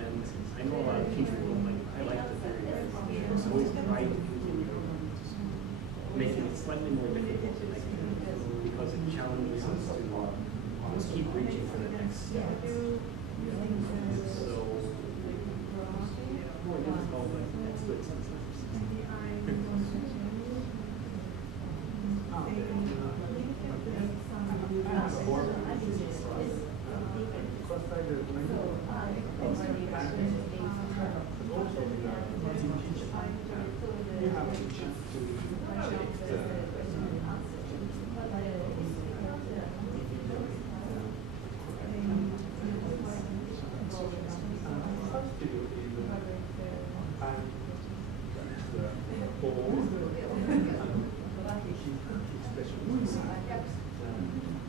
And I know a lot of teachers don't like it. I like the theory very much. It's always try to continue making it slightly more difficult to make it because it challenges us to keep reaching for the next step. So, more difficult, but that's good sometimes.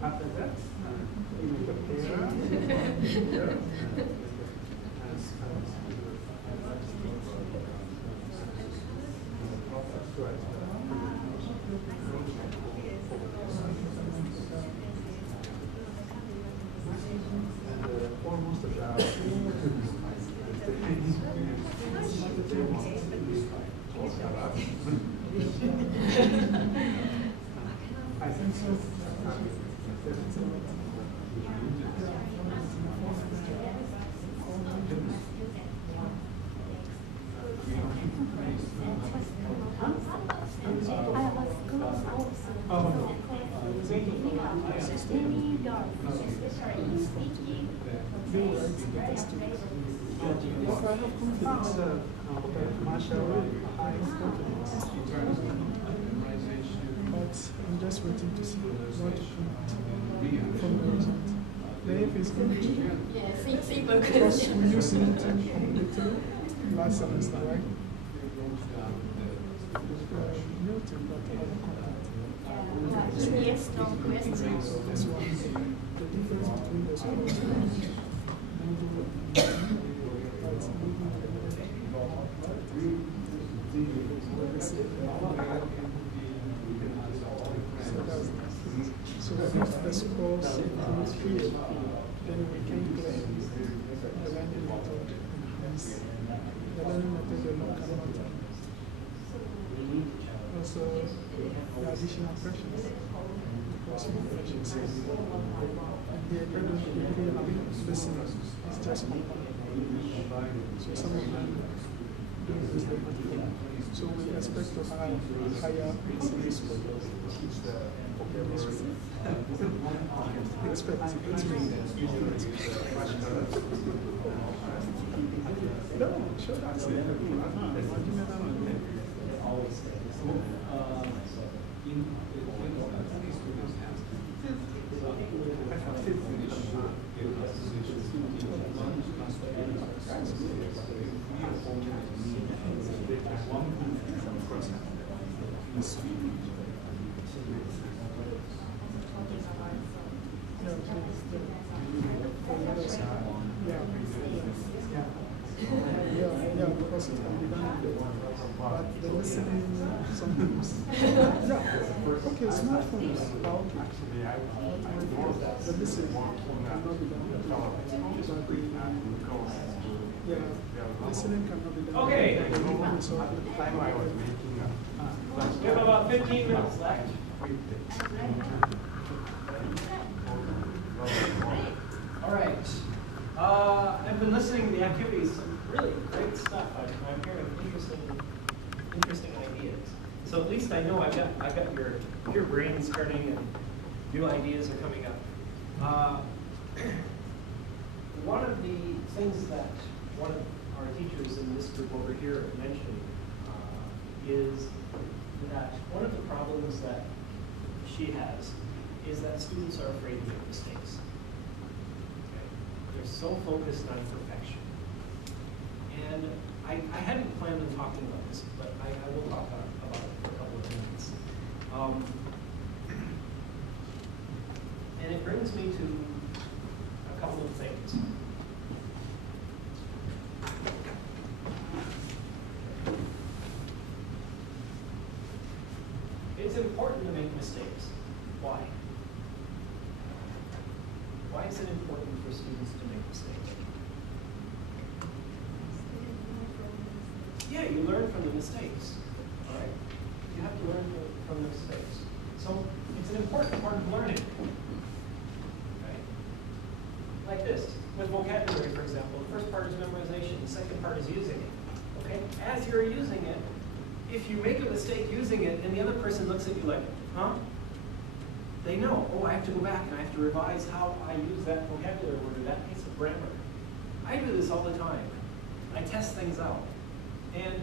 After that, you make a pair. Almost I think so. Yes, I have confidence. Marshall, I have confidence. But I'm just waiting to see what comes from the result. The F is good. Yeah, simple Because question. we used it completely last semester, right? Newton, but other content. Yes, no question. So this one, the difference between those two. So if the score is field, then we can play the learning method. Hence, the learning method alone cannot. Also, the additional pressures. Because more pressures. And the degree of listeners is just one. So some of them don't use the method. So we expect to have higher listening score. Expect. No, sure, that's it. Yeah, because it can be done. But the listening sometimes. Yeah. Okay, smartphones are okay. The listening cannot be done. Yeah, listening cannot be done. Okay. So, I was making a 15 minutes left. All right. I've been listening to the activities. Some really great stuff. I'm hearing interesting ideas. So at least I know I've got your brain starting and new ideas are coming up. One of the things that one of our teachers in this group over here mentioned is that one of the problems that she has is that students are afraid to make mistakes. Okay? They're so focused on perfection. And I hadn't planned on talking about this, but I will talk about it for a couple of minutes. And it brings me to a couple of things. It's important to make mistakes. Why? Why is it important for students to make mistakes? Yeah, you learn from the mistakes. All right? You have to learn from the mistakes. So it's an important part of learning. Okay? Like this. With vocabulary, for example, the first part is memorization, the second part is using it. Okay? As you're using it, if you make a mistake using it and the other person looks at you like, huh? They know, oh, I have to go back and I have to revise how I use that vocabulary word or that piece of grammar. I do this all the time. I test things out. And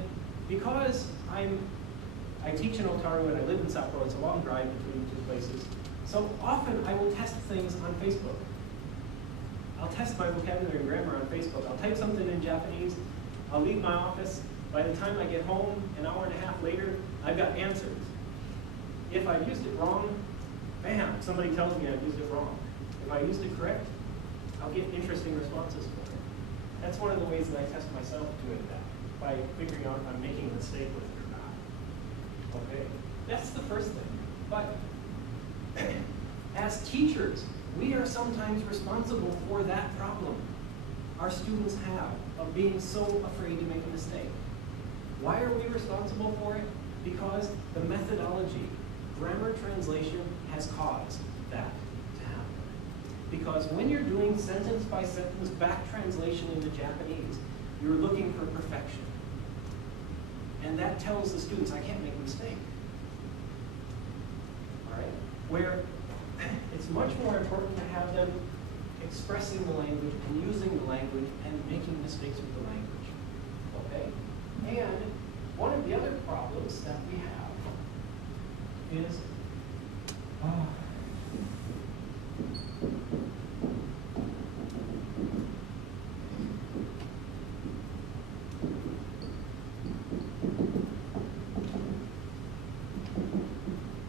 because I teach in Otaru and I live in Sapporo, it's a long drive between the two places, so often I will test things on Facebook. I'll test my vocabulary and grammar on Facebook. I'll type something in Japanese, I'll leave my office. By the time I get home, an hour and a half later, I've got answers. If I've used it wrong, bam, somebody tells me I've used it wrong. If I used it correct, I'll get interesting responses for it. That's one of the ways that I test myself doing that, by figuring out if I'm making a mistake with it or not. Okay, that's the first thing. But as teachers, we are sometimes responsible for that problem our students have of being so afraid to make a mistake. Why are we responsible for it? Because the methodology, grammar translation, has caused that to happen. Because when you're doing sentence by sentence back translation into Japanese, you're looking for perfection. And that tells the students, I can't make a mistake. All right? Where it's much more important to have them expressing the language and using the language and making mistakes with the language. Okay? And one of the other problems that we have is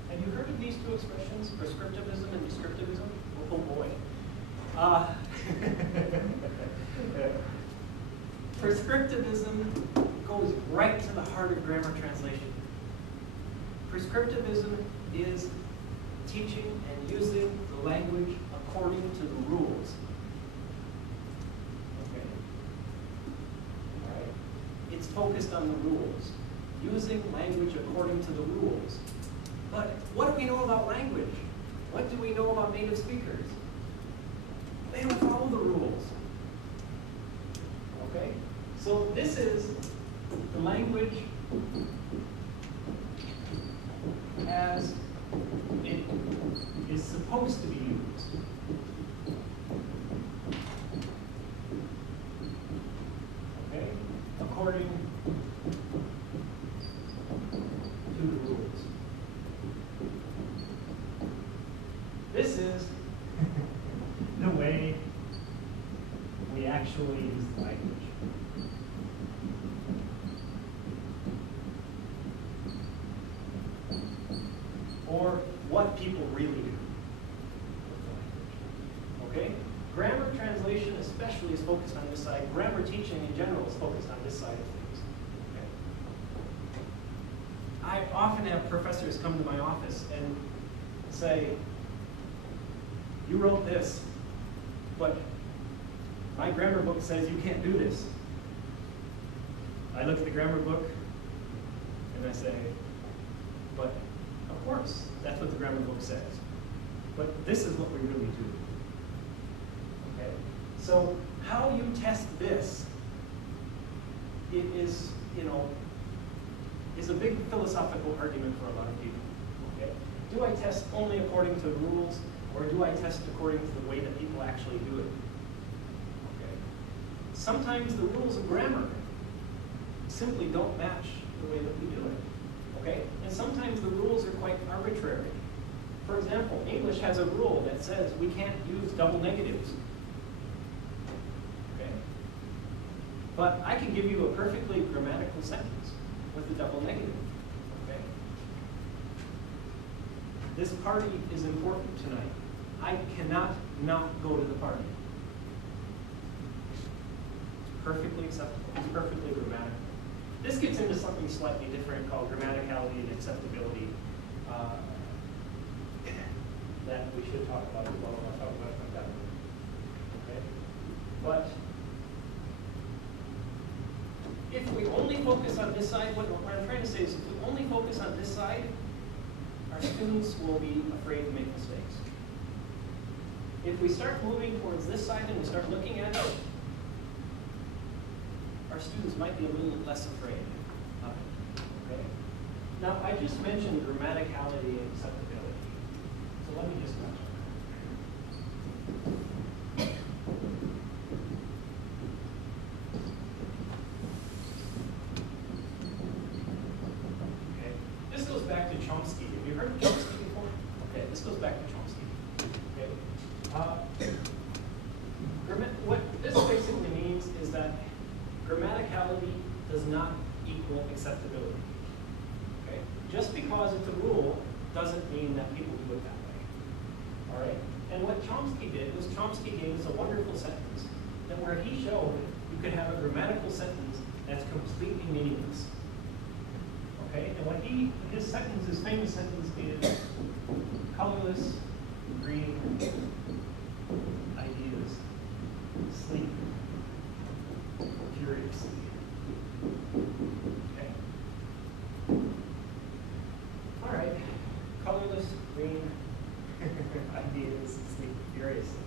have you heard of these two expressions, prescriptivism and descriptivism? Oh boy. Prescriptivism goes right to the heart of grammar translation. Prescriptivism is teaching and using the language according to the rules. Okay? All right? It's focused on the rules. Using language according to the rules. But what do we know about language? What do we know about native speakers? They don't follow the rules. Okay? So this is the language as it is supposed to be used. Okay? According to the rules. This is the way we actually use the language. Or what people really do with the language. Okay? Grammar translation especially is focused on this side. Grammar teaching in general is focused on this side of things. Okay? I often have professors come to my office and say, you wrote this, but my grammar book says you can't do this. I look at the grammar book and I say, but grammar book says. But this is what we really do. Okay? So how you test this, it is, is a big philosophical argument for a lot of people. Okay? Do I test only according to rules, or do I test according to the way that people actually do it? Okay? Sometimes the rules of grammar simply don't match the way that we do it. Okay? And sometimes the rules are quite arbitrary. For example, English has a rule that says we can't use double negatives. Okay? But I can give you a perfectly grammatical sentence with a double negative. Okay? This party is important tonight. I cannot not go to the party. It's perfectly acceptable. It's perfectly grammatical. This gets into something slightly different called grammaticality and acceptability that we should talk about as well. I'll talk about it down. Okay? But if we only focus on this side, what I'm trying to say is if we only focus on this side, our students will be afraid to make mistakes. If we start moving towards this side and we start looking at it, our students might be a little less afraid of it. Okay? Now, I just mentioned grammaticality and acceptability. So let me just touch on that. Okay? This goes back to Chomsky. Have you heard of Chomsky before? Okay, this goes back to Chomsky. Okay? What this basically means is that grammaticality does not equal acceptability. Okay? Just because it's a rule doesn't mean that people do it that way. All right? And what Chomsky did was Chomsky gave us a wonderful sentence that where he showed you could have a grammatical sentence that's completely meaningless. Okay? And what his sentence, his famous sentence is colorless, green, ideas, sleep, furiously. Okay. All right. Colorless, green, ideas, sleep furiously.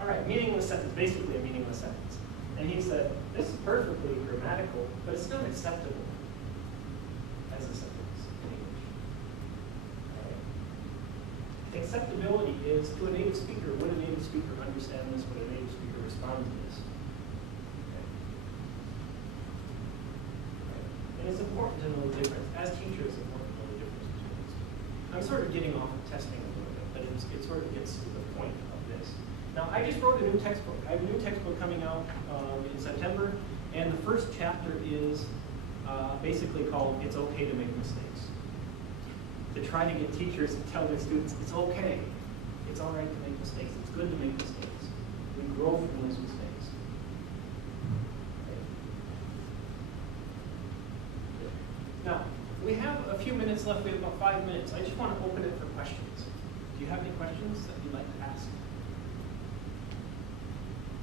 All right, meaningless sentence, basically a meaningless sentence. And he said, this is perfectly grammatical, but it's not acceptable as a sentence in English. All right. Acceptability is, to a native speaker, would a native speaker understand this? Would a native speaker respond to this? And it's important to know the difference. As teachers, it's important to know the difference between these two. I'm sort of getting off of testing a little bit, but it sort of gets to the point of this. Now, I just wrote a new textbook. I have a new textbook coming out in September, and the first chapter is basically called It's Okay to Make Mistakes. To try to get teachers to tell their students, it's okay. It's all right to make mistakes. It's good to make mistakes. We grow from those mistakes. Now, we have a few minutes left. We have about 5 minutes. I just want to open it for questions. Do you have any questions that you'd like to ask?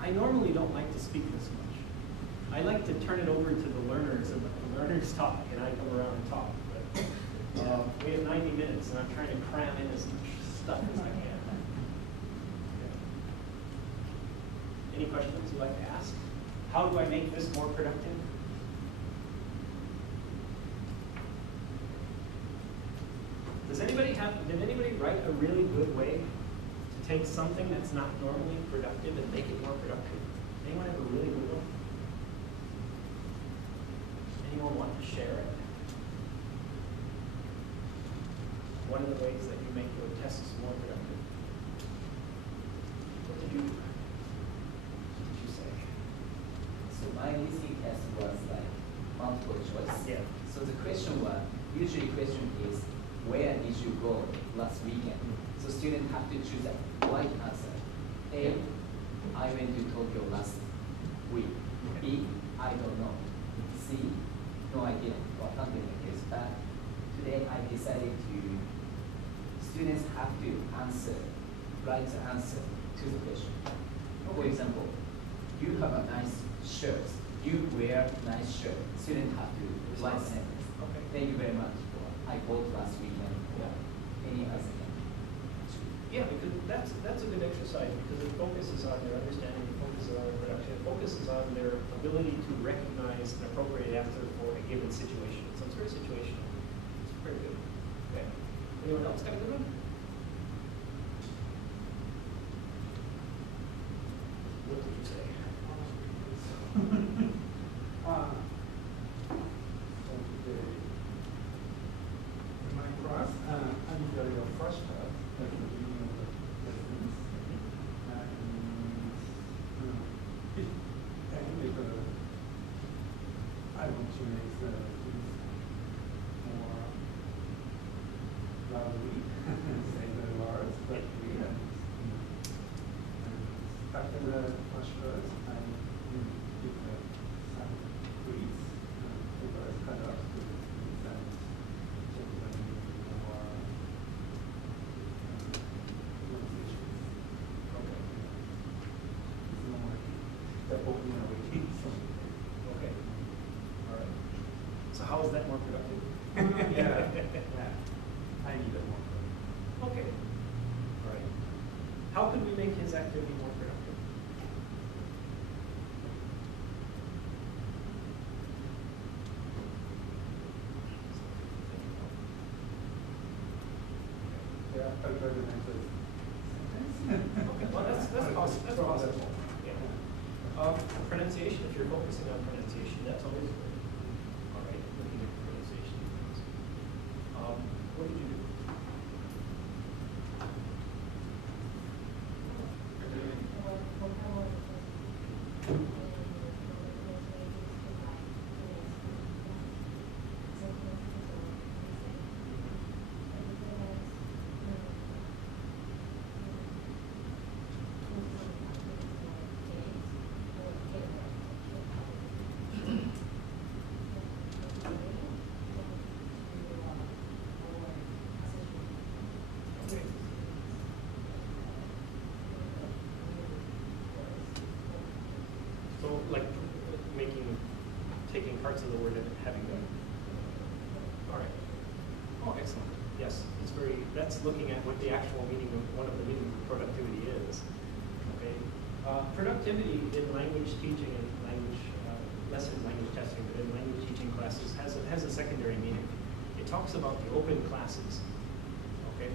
I normally don't like to speak this much. I like to turn it over to the learners and let the learners talk, and I come around and talk. But we have 90 minutes, and I'm trying to cram in as much stuff as I can. Any questions you'd like to ask? How do I make this more productive? Did anybody write a really good way to take something that's not normally productive and make it more productive? Anyone have a really good one? Anyone want to share it? One of the ways that you make your tests more productive. What did you say? So my listening test was like multiple choice. Yeah. So the question was, usually question is, where did you go last weekend? So students have to choose a right answer. A, I went to Tokyo last week. B, I don't know. C, no I didn't, or something like this. But today I decided to, students have to write the answer to the question. For example, you have a nice shirt. You wear nice shirt. Students have to write sentence. Okay. Thank you very much. I bought last weekend. Yeah. Any other thing? Yeah, because that's a good exercise because it focuses on their understanding, it focuses on their production, it focuses on their ability to recognize an appropriate answer for a given situation. So it's very situational. It's very good. Okay. Anyone else got a good one? What did you say? So today, in my class, I'm usually the first class at the beginning of the lessons. And I want to make the students more loudly say the words, but we have after the first words, I give some quiz, paper is cut off to and check them more pronunciation. Okay. It's more the opening away. Okay. All right. So how is that more productive? Yeah. I need it more. Okay. All right. How could we make his activity more productive? Yeah, I'll try to answer it. Okay, well, that's possible. That's possible. Yeah. Pronunciation, if you're focusing on pronunciation, that's always good. All right, looking at pronunciation. What did you do? Okay. So, like, taking parts of the word and having them. All right. Oh, excellent. Yes, that's looking at what the actual meaning of, one of the meanings of productivity is. Okay. Productivity in language teaching and less in language testing, but in language teaching classes has a secondary meaning. It talks about the open classes, okay,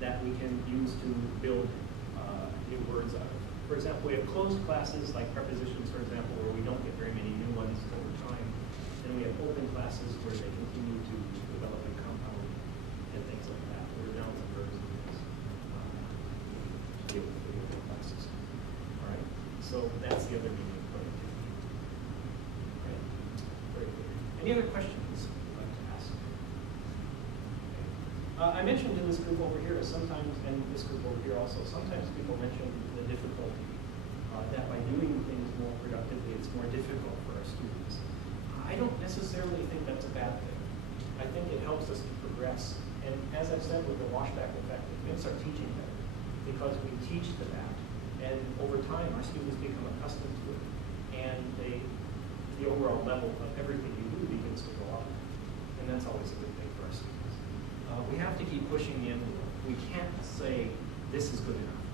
that we can use to build new words out of. For example, we have closed classes like prepositions, for example, where we don't get very many new ones over time. And we have open classes where they continue to develop and compound and things like that, where nouns and verbs and things deal with the open classes. All right, so that's the other meaning of productivity. Right. Very good. Any other questions you'd like to ask? Okay. I mentioned in this group over here, sometimes, and this group over here also, sometimes people mention the difficulty that by doing things more productively, it's more difficult for our students. I don't necessarily think that's a bad thing. I think it helps us to progress. And as I've said with the washback effect, it makes our teaching better because we teach to that. And over time, our students become accustomed to it. And the overall level of everything you do begins to go up. And that's always a good thing for our students. We have to keep pushing the envelope. We can't say, this is good enough.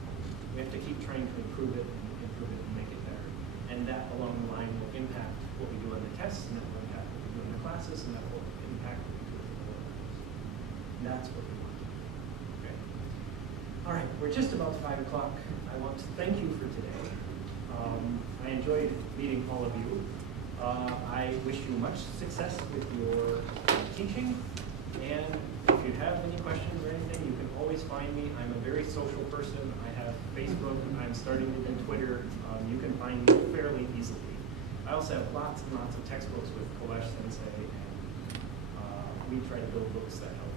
We have to keep trying to improve it and make it better. And that along the line will impact what we do on the tests, and that will impact what we do in the classes, and that will impact what we do in the world. And that's what we want. Okay. All right, we're just about 5 o'clock. I want to thank you for today. I enjoyed meeting all of you. I wish you much success with your teaching. And if you have any questions or anything, you can always find me. I'm a very social person. I have Facebook. I'm starting to do Twitter. You can find me fairly easily. I also have lots and lots of textbooks with Kolesh Sensei, and we try to build books that help